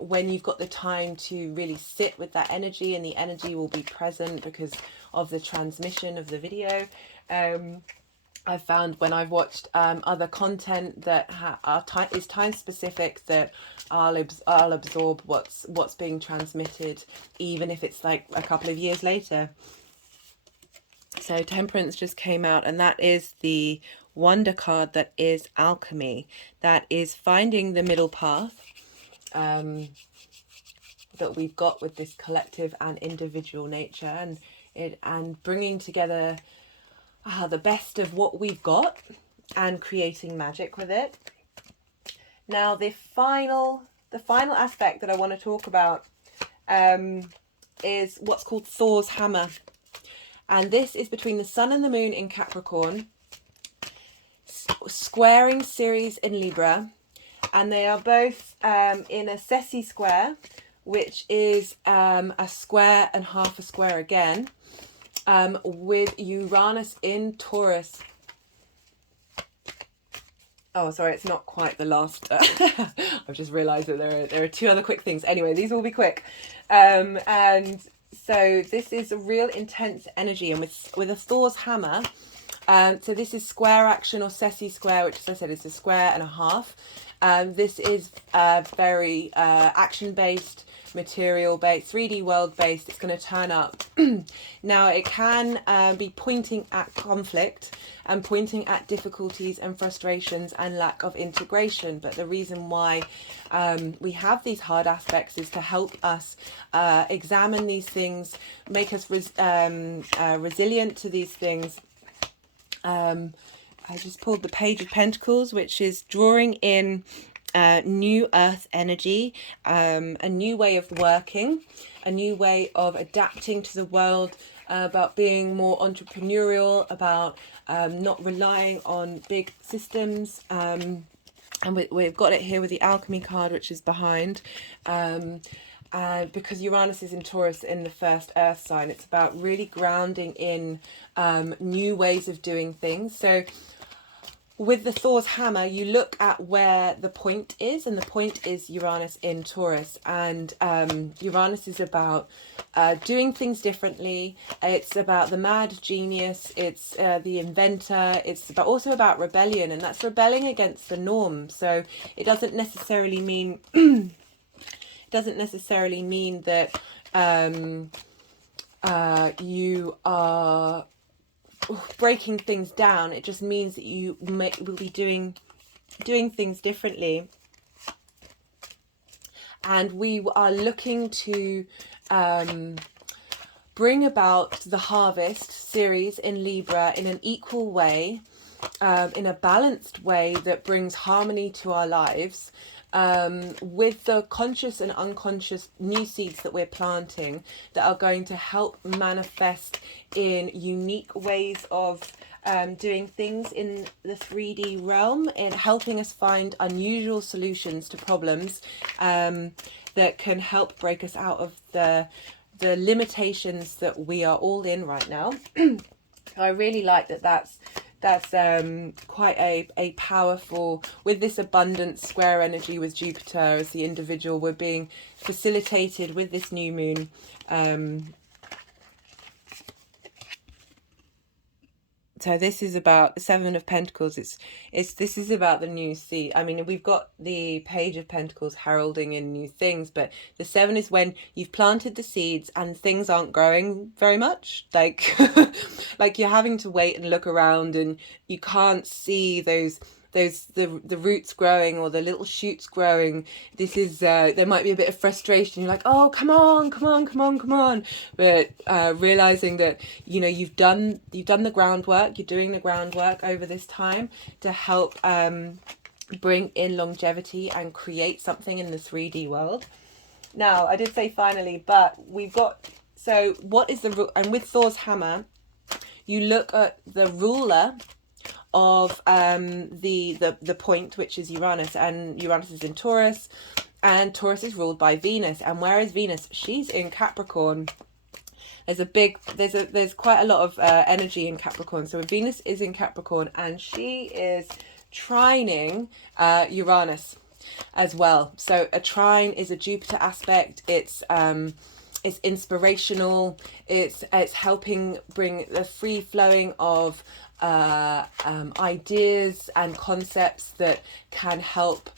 when you've got the time to really sit with that energy, and the energy will be present because of the transmission of the video. I've found when I've watched other content that is time specific, that I'll absorb what's being transmitted, even if it's like a couple of years later. So Temperance just came out, and that is the wonder card that is alchemy. That is finding the middle path that we've got with this collective and individual nature, and bringing together the best of what we've got and creating magic with it. Now, the final aspect that I want to talk about is what's called Thor's hammer. And this is between the sun and the moon in Capricorn, squaring Ceres in Libra, and they are both in a T-sqaure, which is a square and half a square again, with Uranus in Taurus. Oh, sorry, it's not quite the last. I've just realised that there are two other quick things. Anyway, these will be quick. And so this is a real intense energy, and with a Thor's hammer. So this is square action, or T-sqaure, which, as I said, is a square and a half. This is very action-based, material-based, 3D world-based. It's going to turn up. Now, it can be pointing at conflict and pointing at difficulties and frustrations and lack of integration. But the reason why we have these hard aspects is to help us examine these things, make us resilient to these things. I just pulled the Page of Pentacles, which is drawing in new earth energy, a new way of working, a new way of adapting to the world, about being more entrepreneurial, about not relying on big systems. And we've got it here with the alchemy card, which is behind. Because Uranus is in Taurus in the first earth sign, it's about really grounding in new ways of doing things. So with the Thor's hammer, you look at where the point is, and the point is Uranus in Taurus. And Uranus is about doing things differently. It's about the mad genius. It's the inventor. It's also about rebellion, and that's rebelling against the norm. So it doesn't necessarily mean that you are breaking things down. It just means that you will be doing things differently, and we are looking to bring about the harvest series in Libra in an equal way, in a balanced way that brings harmony to our lives, with the conscious and unconscious new seeds that we're planting, that are going to help manifest in unique ways of doing things in the 3D realm, and helping us find unusual solutions to problems that can help break us out of the limitations that we are all in right now. I really like that's quite a powerful, with this abundant square energy with Jupiter as the individual, we're being facilitated with this new moon. So this is about the Seven of Pentacles. This is about the new seed. I mean, we've got the Page of Pentacles heralding in new things, but the Seven is when you've planted the seeds and things aren't growing very much. Like, like you're having to wait and look around, and you can't see those the roots growing or the little shoots growing. This is there might be a bit of frustration. You're like, oh, come on, come on, come on, come on. But realizing that, you know, you've done the groundwork. You're doing the groundwork over this time to help bring in longevity and create something in the 3D world. Now, I did say finally, but we've got, so what is the, and with Thor's hammer, you look at the ruler of the point, which is Uranus, and Uranus is in Taurus, and Taurus is ruled by Venus. And where is Venus? She's in Capricorn. There's quite a lot of energy in Capricorn. So Venus is in Capricorn, and she is trining Uranus as well. So a trine is a Jupiter aspect. It's inspirational. It's helping bring the free flowing of ideas and concepts that can help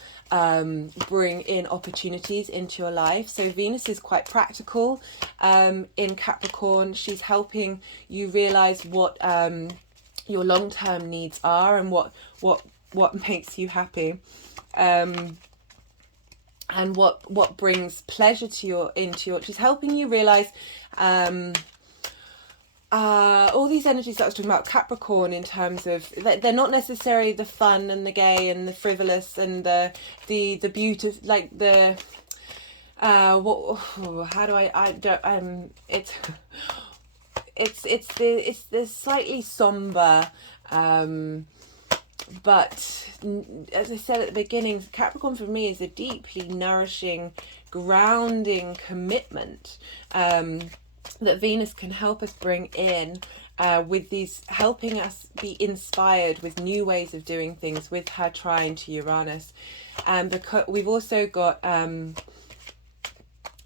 bring in opportunities into your life. So Venus is quite practical in Capricorn. She's helping you realize what your long-term needs are and what makes you happy, and what brings pleasure to she's helping you realize all these energies that I was talking about Capricorn, in terms of they're not necessarily the fun and the gay and the frivolous and the beautiful, like the it's the slightly somber, but as I said at the beginning, Capricorn for me is a deeply nourishing, grounding commitment that Venus can help us bring in, with these, helping us be inspired with new ways of doing things with her trine to Uranus. Because we've also got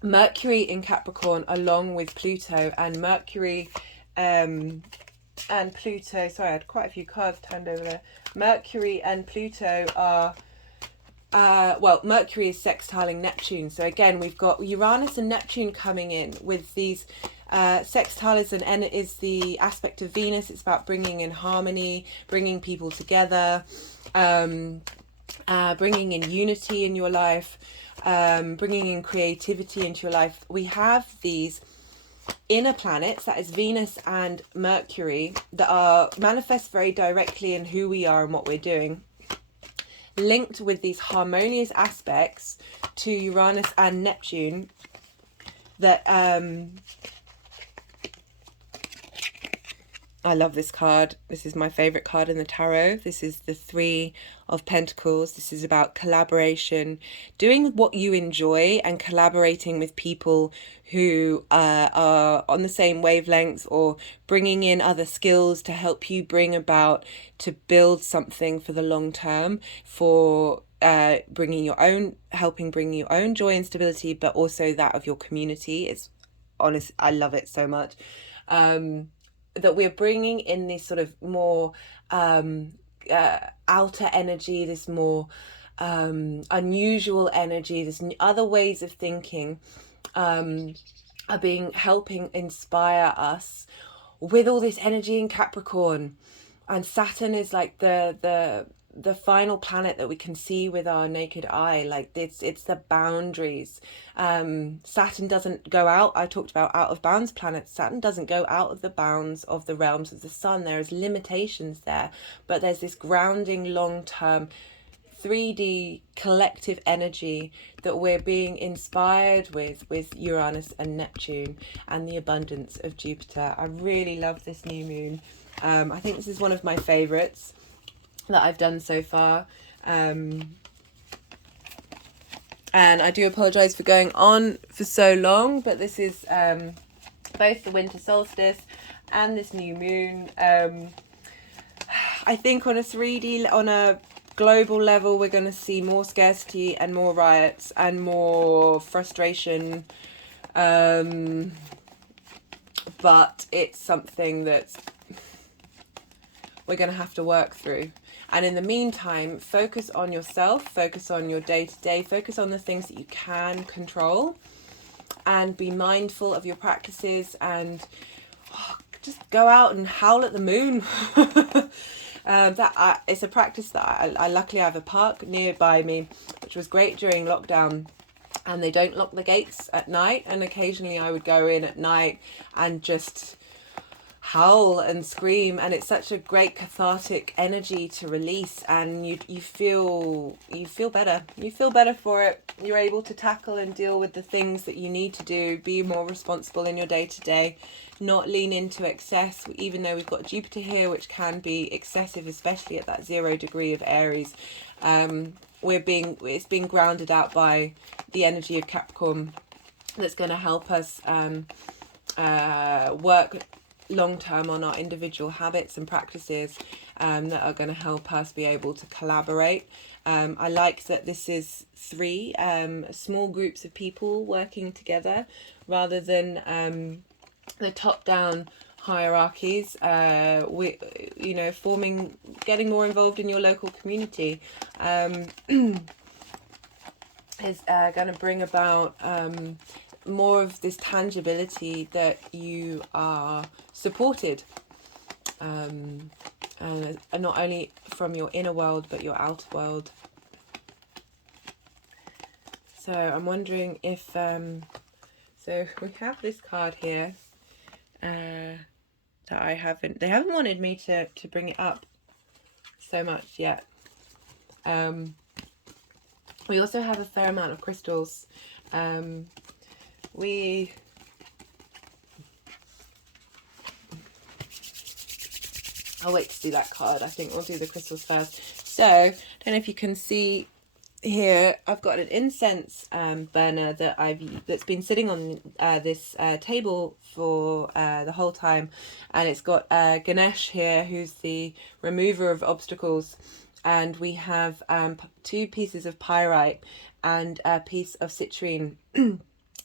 Mercury in Capricorn along with Pluto, and Mercury and Pluto, sorry, I had quite a few cards turned over there. Mercury and Pluto are Mercury is sextiling Neptune. So again, we've got Uranus and Neptune coming in with these sextile is the aspect of Venus. It's about bringing in harmony, bringing people together, bringing in unity in your life, bringing in creativity into your life. We have these inner planets, that is Venus and Mercury, that are manifest very directly in who we are and what we're doing, linked with these harmonious aspects to Uranus and Neptune that I love this card. This is my favorite card in the tarot. This is the 3 of Pentacles. This is about collaboration, doing what you enjoy and collaborating with people who are on the same wavelengths, or bringing in other skills to help you bring about, to build something for the long term, for helping bring your own joy and stability, but also that of your community. It's honest, I love it so much. That we're bringing in this sort of more outer energy, this more unusual energy, this other ways of thinking, are helping inspire us with all this energy in Capricorn. And Saturn is like the final planet that we can see with our naked eye. Like it's the boundaries. Saturn doesn't go out. I talked about out of bounds planets. Saturn doesn't go out of the bounds of the realms of the sun. There is limitations there, but there's this grounding, long-term 3D collective energy that we're being inspired with Uranus and Neptune, and the abundance of Jupiter. I really love this new moon. I think this is one of my favorites that I've done so far, and I do apologize for going on for so long, but this is both the winter solstice and this new moon. I think on a 3D, on a global level, we're going to see more scarcity and more riots and more frustration, but it's something that we're going to have to work through. And in the meantime, focus on yourself, focus on your day-to-day, focus on the things that you can control, and be mindful of your practices, and just go out and howl at the moon. It's a practice that I luckily have a park nearby me, which was great during lockdown. And they don't lock the gates at night, and occasionally I would go in at night and just howl and scream, and it's such a great cathartic energy to release, and you feel better. You feel better for it. You're able to tackle and deal with the things that you need to do, be more responsible in your day-to-day, not lean into excess, even though we've got Jupiter here, which can be excessive, especially at that 0 degree of Aries. It's being grounded out by the energy of Capricorn that's going to help us work long term on our individual habits and practices that are going to help us be able to collaborate. I like that this is 3 small groups of people working together rather than the top-down hierarchies. Getting more involved in your local community is going to bring about more of this tangibility that you are supported, and not only from your inner world but your outer world. So I'm wondering if so we have this card here that they haven't wanted me to bring it up so much yet. We also have a fair amount of crystals. I'll wait to do that card. I think we'll do the crystals first. So, I don't know if you can see here, I've got an incense burner that's been sitting on this table for the whole time, and it's got Ganesh here, who's the remover of obstacles, and we have 2 pieces of pyrite and a piece of citrine.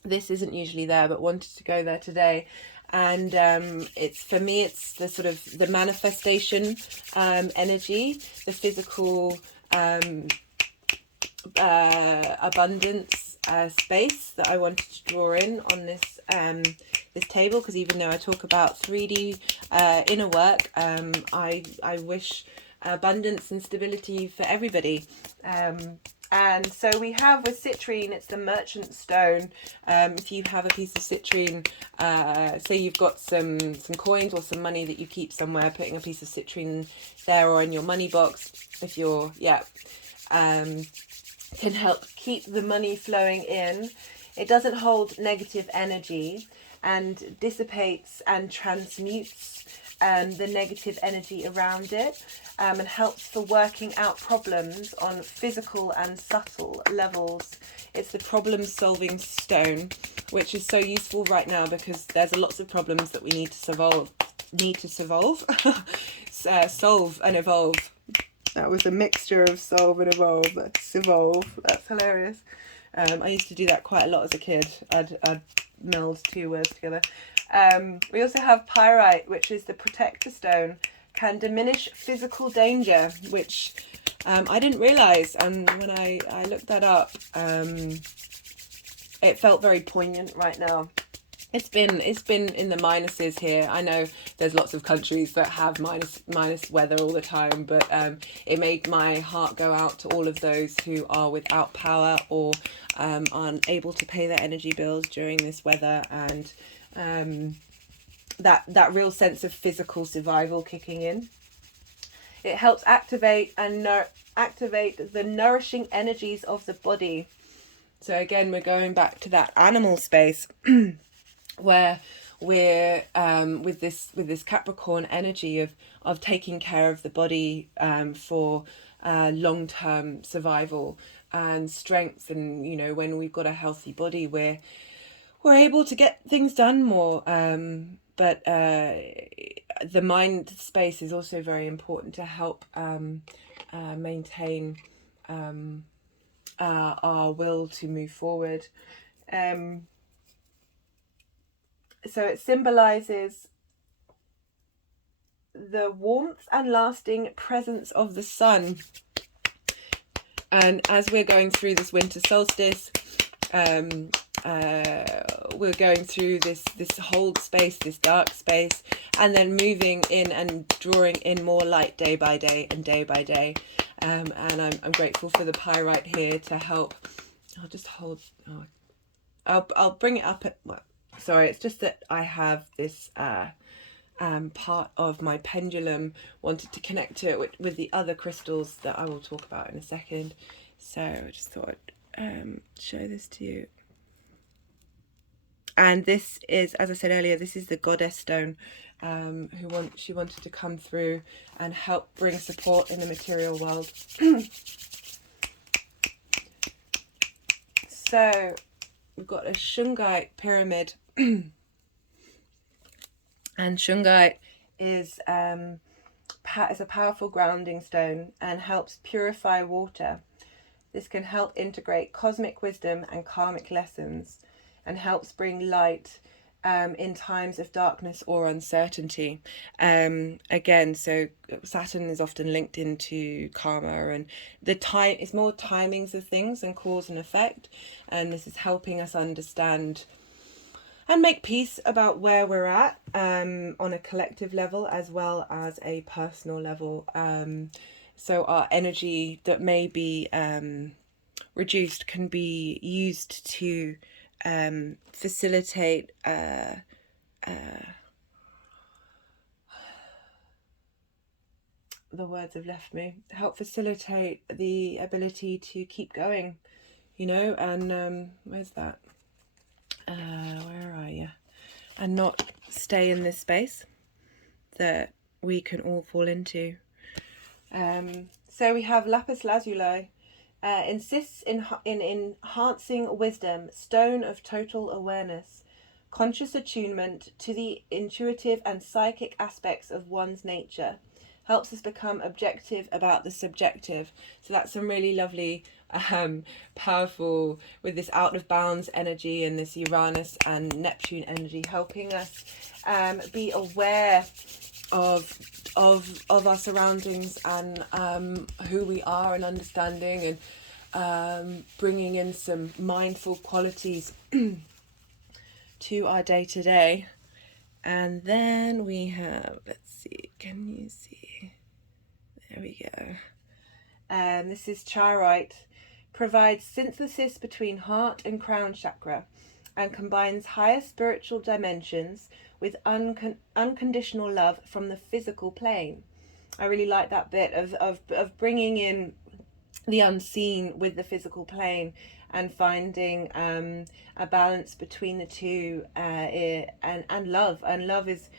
This isn't usually there, but wanted to go there today. And it's, for me, it's the sort of the manifestation energy, the physical abundance space that I wanted to draw in on this this table, because even though I talk about 3D inner work, I wish abundance and stability for everybody. And so we have with citrine, it's the merchant stone. If you have a piece of citrine, say you've got some coins or some money that you keep somewhere, putting a piece of citrine there or in your money box, if you're, can help keep the money flowing in. It doesn't hold negative energy and dissipates and transmutes the negative energy around it, and helps for working out problems on physical and subtle levels. It's the problem-solving stone, which is so useful right now because there's lots of problems that we need to solve and evolve. That was a mixture of solve and evolve. That's evolve. That's hilarious. I used to do that quite a lot as a kid. I'd meld 2 words together. We also have pyrite, which is the protector stone, can diminish physical danger, which I didn't realise, and when I looked that up, it felt very poignant right now. It's been in the minuses here. I know there's lots of countries that have minus weather all the time, but it made my heart go out to all of those who are without power or aren't able to pay their energy bills during this weather, and that real sense of physical survival kicking in. It helps activate the nourishing energies of the body. So again, we're going back to that animal space where we're with this Capricorn energy of taking care of the body for long-term survival and strength. And when we've got a healthy body, we're able to get things done more. But the mind space is also very important to help maintain our will to move forward. So it symbolizes the warmth and lasting presence of the sun. And as we're going through this winter solstice, we're going through this hold space, this dark space, and then moving in and drawing in more light day by day and day by day. And I'm grateful for the pyrite here to help. I'll just hold. I'll bring it up at. Well, sorry, it's just that I have this part of my pendulum wanted to connect to it with the other crystals that I will talk about in a second. So I just thought I'd show this to you. And this is, as I said earlier, this is the goddess stone. She wanted to come through and help bring support in the material world. So we've got a shungite pyramid. And shungite is a powerful grounding stone and helps purify water. This can help integrate cosmic wisdom and karmic lessons, and helps bring light in times of darkness or uncertainty. Again, so Saturn is often linked into karma, and it's more timings of things and cause and effect. And this is helping us understand and make peace about where we're at on a collective level as well as a personal level. So our energy that may be reduced can be used to facilitate the words have left me, help facilitate the ability to keep going, you know, and where's that? Where are you? And not stay in this space that we can all fall into. So we have lapis lazuli. Insists in enhancing wisdom, stone of total awareness, conscious attunement to the intuitive and psychic aspects of one's nature, helps us become objective about the subjective. So that's some really lovely, powerful, with this out of bounds energy and this Uranus and Neptune energy, helping us be aware of our surroundings and who we are, and understanding and bringing in some mindful qualities to our day-to-day. And then we have, let's see, can you see? There we go. And this is Chiron. Provides synthesis between heart and crown chakra, and combines higher spiritual dimensions with unconditional love from the physical plane. I really like that bit of bringing in the unseen with the physical plane and finding a balance between the two, and love. And love is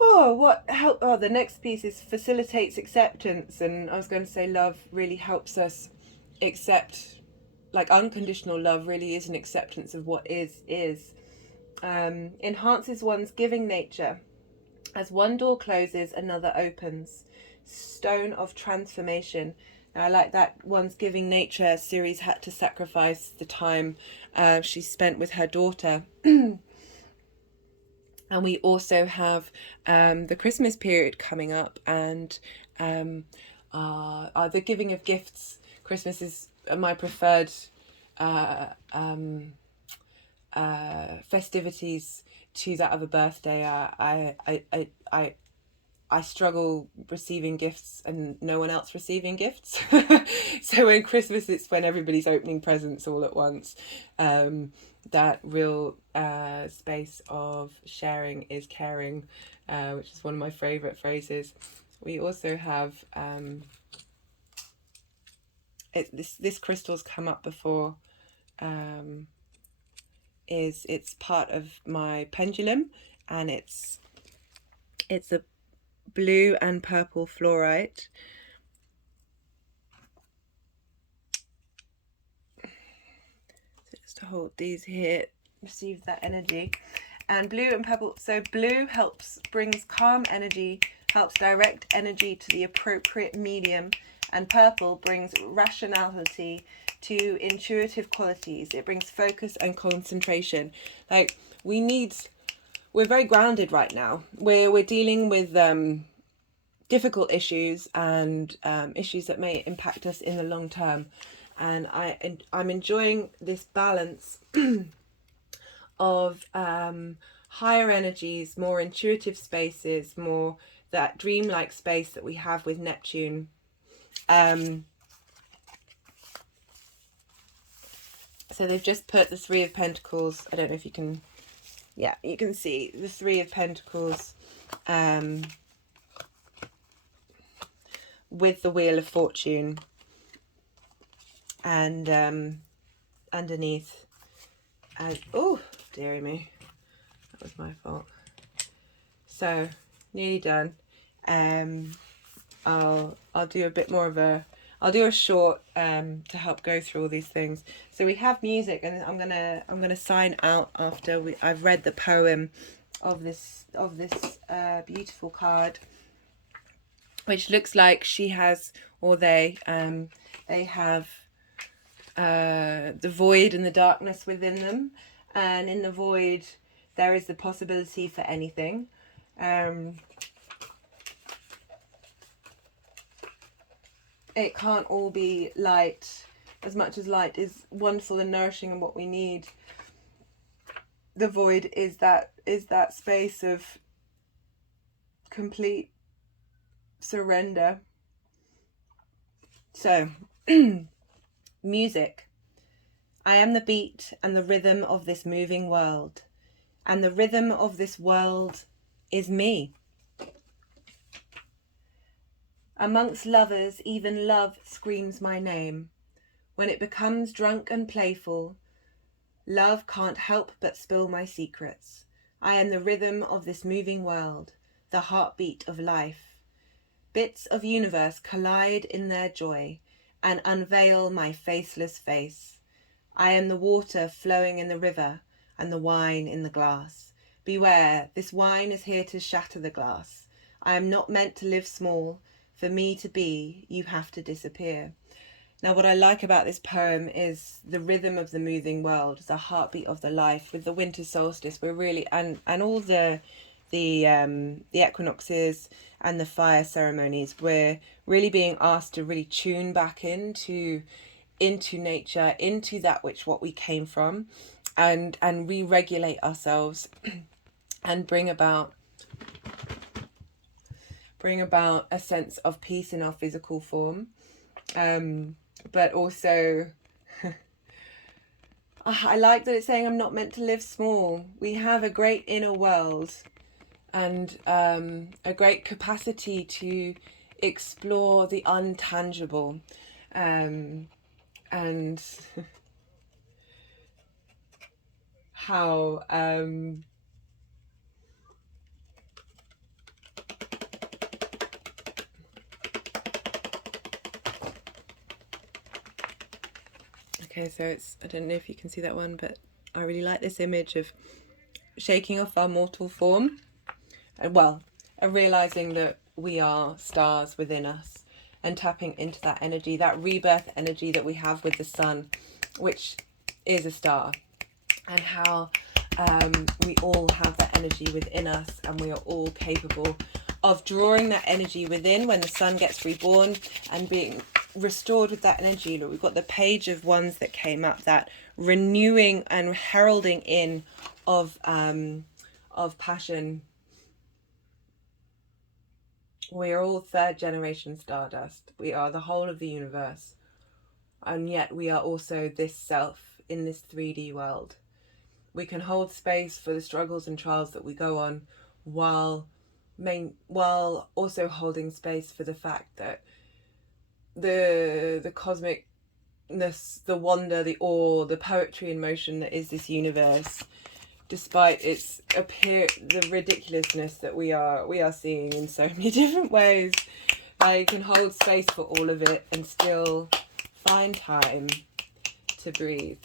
the next piece is facilitates acceptance. And I was going to say love really helps us accept, like unconditional love really is an acceptance of what is. Enhances one's giving nature. As one door closes, another opens. Stone of transformation. Now, I like that one's giving nature. Ceres had to sacrifice the time she spent with her daughter. And we also have the Christmas period coming up, and the giving of gifts. Christmas is my preferred festivities to that of a birthday. I struggle receiving gifts and no one else receiving gifts. So when Christmas, it's when everybody's opening presents all at once. That real space of sharing is caring, which is one of my favourite phrases. We also have this crystal's come up before. It's part of my pendulum, and it's a blue and purple fluorite. So just to hold these here, receive that energy. And blue and purple, so blue brings calm energy, helps direct energy to the appropriate medium, and purple brings rationality to intuitive qualities. It brings focus and concentration. Like we're very grounded right now. We're dealing with difficult issues and issues that may impact us in the long term. And I'm enjoying this balance of higher energies, more intuitive spaces, more that dreamlike space that we have with Neptune. So they've just put the Three of Pentacles. I don't know if you can, yeah, you can see the Three of Pentacles with the Wheel of Fortune, and underneath, and oh, dearie me, that was my fault. So nearly done. I'll do a bit more of a, I'll do a short to help go through all these things. So we have music, and I'm gonna sign out after I've read the poem of this beautiful card, which looks like she has, or they have the void and the darkness within them, and in the void there is the possibility for anything. It can't all be light, as much as light is wonderful and nourishing and what we need. The void is that space of complete surrender. So music. I am the beat and the rhythm of this moving world, and the rhythm of this world is me. Amongst lovers, even love screams my name. When it becomes drunk and playful, love can't help but spill my secrets. I am the rhythm of this moving world, the heartbeat of life. Bits of universe collide in their joy and unveil my faceless face. I am the water flowing in the river and the wine in the glass. Beware, this wine is here to shatter the glass. I am not meant to live small. For me to be, you have to disappear. Now, what I like about this poem is the rhythm of the moving world, the heartbeat of the life. With the winter solstice, we're really, and all the equinoxes and the fire ceremonies, we're really being asked to really tune back into nature, into that what we came from, and re-regulate ourselves and bring about a sense of peace in our physical form, but also I like that it's saying I'm not meant to live small. We have a great inner world and a great capacity to explore the untangible, and how okay, so it's, I don't know if you can see that one, but I really like this image of shaking off our mortal form, and realizing that we are stars within us, and tapping into that energy, that rebirth energy that we have with the sun, which is a star, and how we all have that energy within us, and we are all capable of drawing that energy within when the sun gets reborn and being restored with that energy. Look, we've got the Page of Wands that came up, that renewing and heralding in of passion. We are all third generation stardust. We are the whole of the universe, and yet we are also this self in this 3D world. We can hold space for the struggles and trials that we go on, while also holding space for the fact that the cosmicness, the wonder, the awe, the poetry in motion that is this universe, despite the ridiculousness that we are seeing in so many different ways. I can hold space for all of it and still find time to breathe.